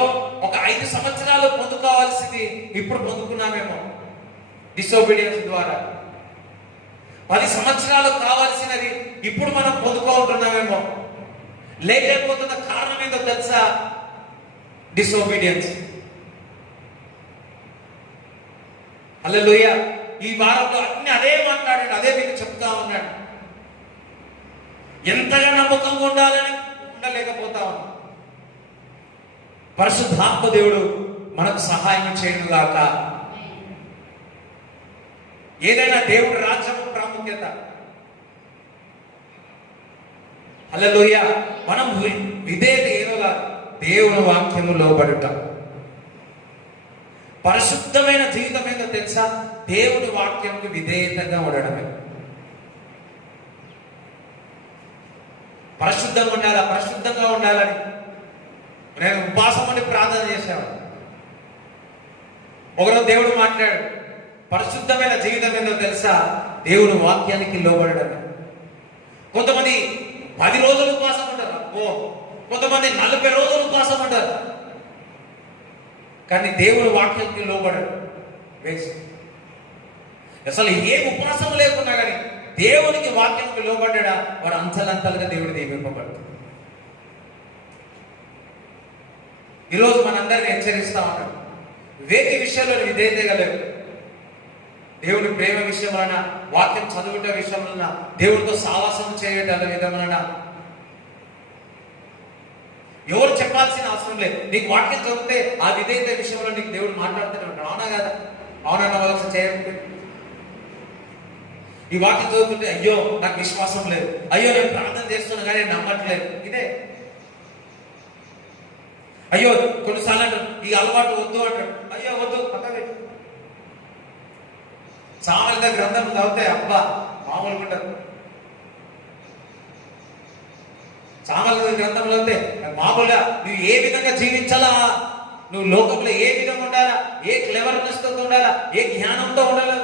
ఒక 5 సంవత్సరాలు పొందుకోవాల్సింది ఇప్పుడు పొందుకున్నామేమో డిసోబీడియన్స్ ద్వారా. 10 సంవత్సరాలు కావాల్సినది ఇప్పుడు మనం పొందుకుంటున్నామేమో. లేకపోతున్న కారణం ఏంటో తెలుసా? డిసోబీడియన్స్. హల్లెలూయా. ఈ వారంలో అన్ని అదే మాట్లాడాడు, అదే మీకు చెప్తా ఉన్నాడు. ఎంతగా నమ్మకంగా ఉండాలని ఉండలేకపోతా ఉన్నాం. పరిశుద్ధాత్మ దేవుడు మనకు సహాయం చేయను గాక. ఏదైనా దేవుడి రాజ్యం ప్రాముఖ్యత. హల్లెలూయా. మనం విధేయత ఏదో కాదు, దేవుని వాక్యము లోబడుట. పరిశుద్ధమైన జీవితం ఏంటో తెలుసా? దేవుని వాక్యంకి విధేయతగా ఉండడమే. పరిశుద్ధంగా ఉండాలా, పరిశుద్ధంగా ఉండాలని నేను ఉపవాసం ఉండి ప్రార్థన చేసేవాడు. ఒకరోజు దేవుడు మాట్లాడాడు, పరిశుద్ధమైన జీవితం ఏంటో తెలుసా? దేవుని వాక్యానికి లోబడడమే. కొంతమంది 10 రోజులు ఉపవాసం ఉంటారు, కొంతమంది 40 రోజులు ఉపవాసం ఉంటారు, కానీ దేవుని వాక్యానికి లోబడడు. వేస్ట్. అసలు ఏ ఉపవాసం లేకున్నా కానీ దేవునికి వాక్యానికి లోబడ్డా వాడు అంతలంతలుగా దేవుడు దీవింపబడతాడు. ఈరోజు మనందరిని హెచ్చరిస్తా ఉన్నాడు, వేటి విషయంలో విధేయతగా లేవు. దేవుని ప్రేమ విషయములన, వాక్యం చదువుట విషయములన, దేవుడితో సావాసం చేయటం విధములన ఎవరు చెప్పాల్సిన అవసరం లేదు. నీకు వాక్యం చదివితే ఆ విధేయత విషయంలో నీకు దేవుడు మాట్లాడుతూనే ఉంటాడు. అవునా కదా? అవునన్న వలస చేయకపోతే ఈ వాక్యం చదువుతుంటే అయ్యో నాకు విశ్వాసం లేదు, అయ్యో నేను ప్రార్థన చేస్తున్నా కానీ నమ్మట్లేదు. ఇదే అయ్యో కొన్నిసార్లు అంటాడు ఈ అలవాటు వద్దు అంటాడు, అయ్యో వద్దు పక్కన. సామాన్య గ్రంథం చదివితే అబ్బా మామూలుగా ఉంటారు. సామాన్య గ్రంథంలో అయితే మామూలుగా నువ్వు ఏ విధంగా జీవించాలా, నువ్వు లోకంలో ఏ విధంగా ఉండాలా, ఏ క్లెవర్నెస్ తో ఉండాలా, ఏ జ్ఞానంతో ఉండాలా,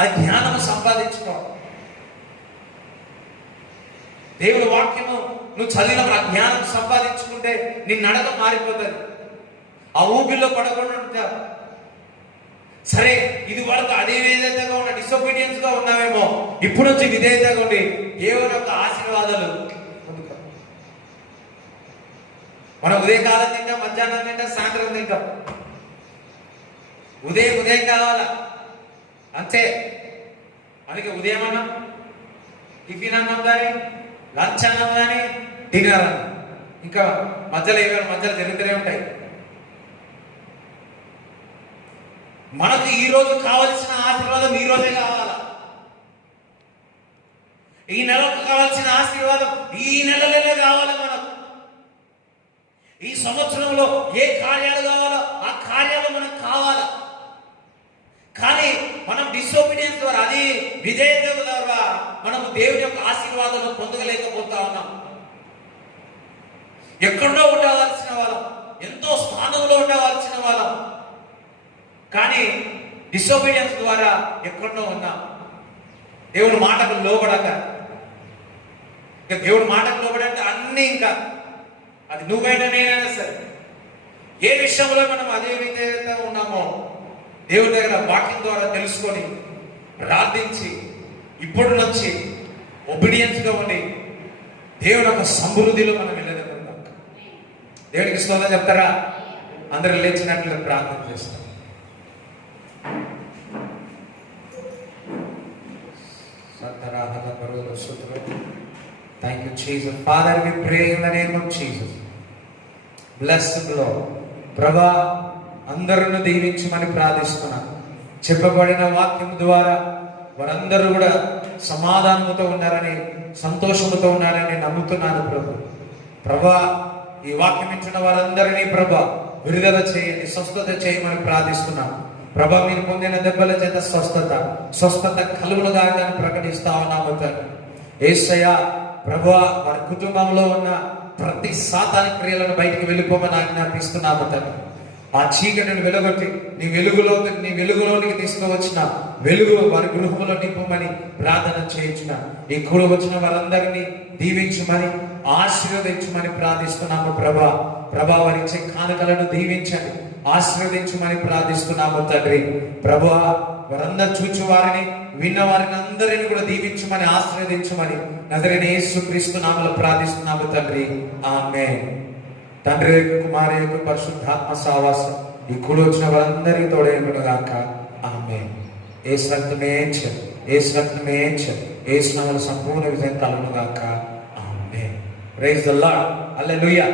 ఆ జ్ఞానం సంపాదించుకో. దేవుడి వాక్యము నువ్వు చదివినప్పుడు ఆ జ్ఞానం సంపాదించుకుంటే నీ నడక మారిపోతుంది. ఆ ఊపిలో పడకుండా ఉంటావు. సరే, ఇది వరకు అదే విధేయతగా ఉన్న డిసోబీడియన్స్ గా ఉన్నావేమో, ఇప్పుడు నుంచి విధేయతగా ఉండి దేవుని యొక్క ఆశీర్వాదాలు పొందుతాం. మనం ఉదయకాలం తింటాం, మధ్యాహ్నం తింటాం, సాయంత్రం తింటాం. ఉదయం కావాలా అంతే. మనకి ఉదయం అన్నం, టిఫిన్ అన్నం కానీ, లంచ్ అన్నం కానీ, డిన్నర్ అన్నం, ఇంకా మధ్యలో జరుగుతూనే ఉంటాయి. మనకు ఈ రోజు కావలసిన ఆశీర్వాదం ఈ రోజే కావాలా. ఈ నెలకు కావాల్సిన ఆశీర్వాదం ఈ నెలలోనే కావాలి. మనకు ఈ సంవత్సరంలో ఏ కార్యాలు కావాలో ఆ కార్యాలు మనకు కావాలా. కానీ మనం డిసోబీడియన్స్ ద్వారా, అది విధేయత ద్వారా మనము దేవుని యొక్క ఆశీర్వాదాలను పొందలేకపోతా ఉన్నాం. ఎక్కడో ఉండవలసిన వాళ్ళం, ఎంతో స్థానంలో ఉండవలసిన వాళ్ళం, కానీ డిసోబీడియన్స్ ద్వారా ఎక్కడో ఉన్నాం. దేవుడి మాటకు లోబడక, ఇంకా దేవుడి మాటకు లోబడంటే అన్నీ, ఇంకా అది నువ్వైనా నేనైనా సరే, ఏ విషయంలో మనం అదే విధేయత ఉన్నామో దేవుడి దగ్గర వాక్యం ద్వారా తెలుసుకొని ప్రార్థించి ఇప్పుడు నుంచి ఒబీడియన్స్ గా ఉండి దేవుని యొక్క సమృద్ధిలో మనం వెళ్ళగలుగుతాం. దేవునికి స్తోత్రం చెప్తారా? అందరూ లేచినట్లుగా ప్రార్థన చేస్తాం. Thank you, Jesus. Father, we pray in the name of Jesus. Bless the Lord. ప్రభా, అందరూ దీవించమని ప్రార్థిస్తున్నాను. చెప్పబడిన వాక్యం ద్వారా వారందరూ కూడా సమాధానముతో ఉన్నారని, సంతోషముతో ఉన్నారని నమ్ముతున్నాను ప్రభా. ఈ వాక్యం ఇచ్చిన వారందరినీ ప్రభా విడుదల చేయండి, స్వస్థత చేయమని ప్రార్థిస్తున్నాం ప్రభా. మీరు పొందిన దెబ్బల చేత స్వస్థత కలుగులుగా ప్రకటిస్తా ఉన్నాము తండ్రి. యేసయ్య ప్రభా, వారి కుటుంబంలో ఉన్న ప్రతి సాతాని క్రియలను బయటికి వెళ్ళిపోమని ఆజ్ఞాపిస్తున్నాము తండ్రి. ఆ చీకటిని వెలుగొట్టి నీ వెలుగులోనికి తీసుకువచ్చిన వెలుగు వారి గృహంలో నింపమని ప్రార్థన చేయించిన ఈ కూడ వచ్చిన వారందరినీ దీవించమని, ఆశీర్వదించమని ప్రార్థిస్తున్నాము ప్రభా. వారి ఇచ్చే కానుకలను దీవించండి, ఆశీర్వదించమని ప్రార్థిస్తున్నాము తండ్రి. ప్రభువా, వారందరూ చూచి వారిని విన్న వారిని అందరిని కూడా దీవించమని, ఆశీర్వదించమని నజరేయుడైన యేసుక్రీస్తు నామములో ప్రార్థిస్తున్నాము తండ్రి. ఆమేన్. తండ్రి యొక్క, కుమారుని యొక్క, పరిశుద్ధాత్మ సహవాసం ఈ కూడి వచ్చిన వారందరికీ తోడైనగాక. ఆమేన్. యేసు రక్తమే యేసు నామములో సంపూర్ణ విజయం కలుగునుగాక. Amen. Praise the Lord. Hallelujah.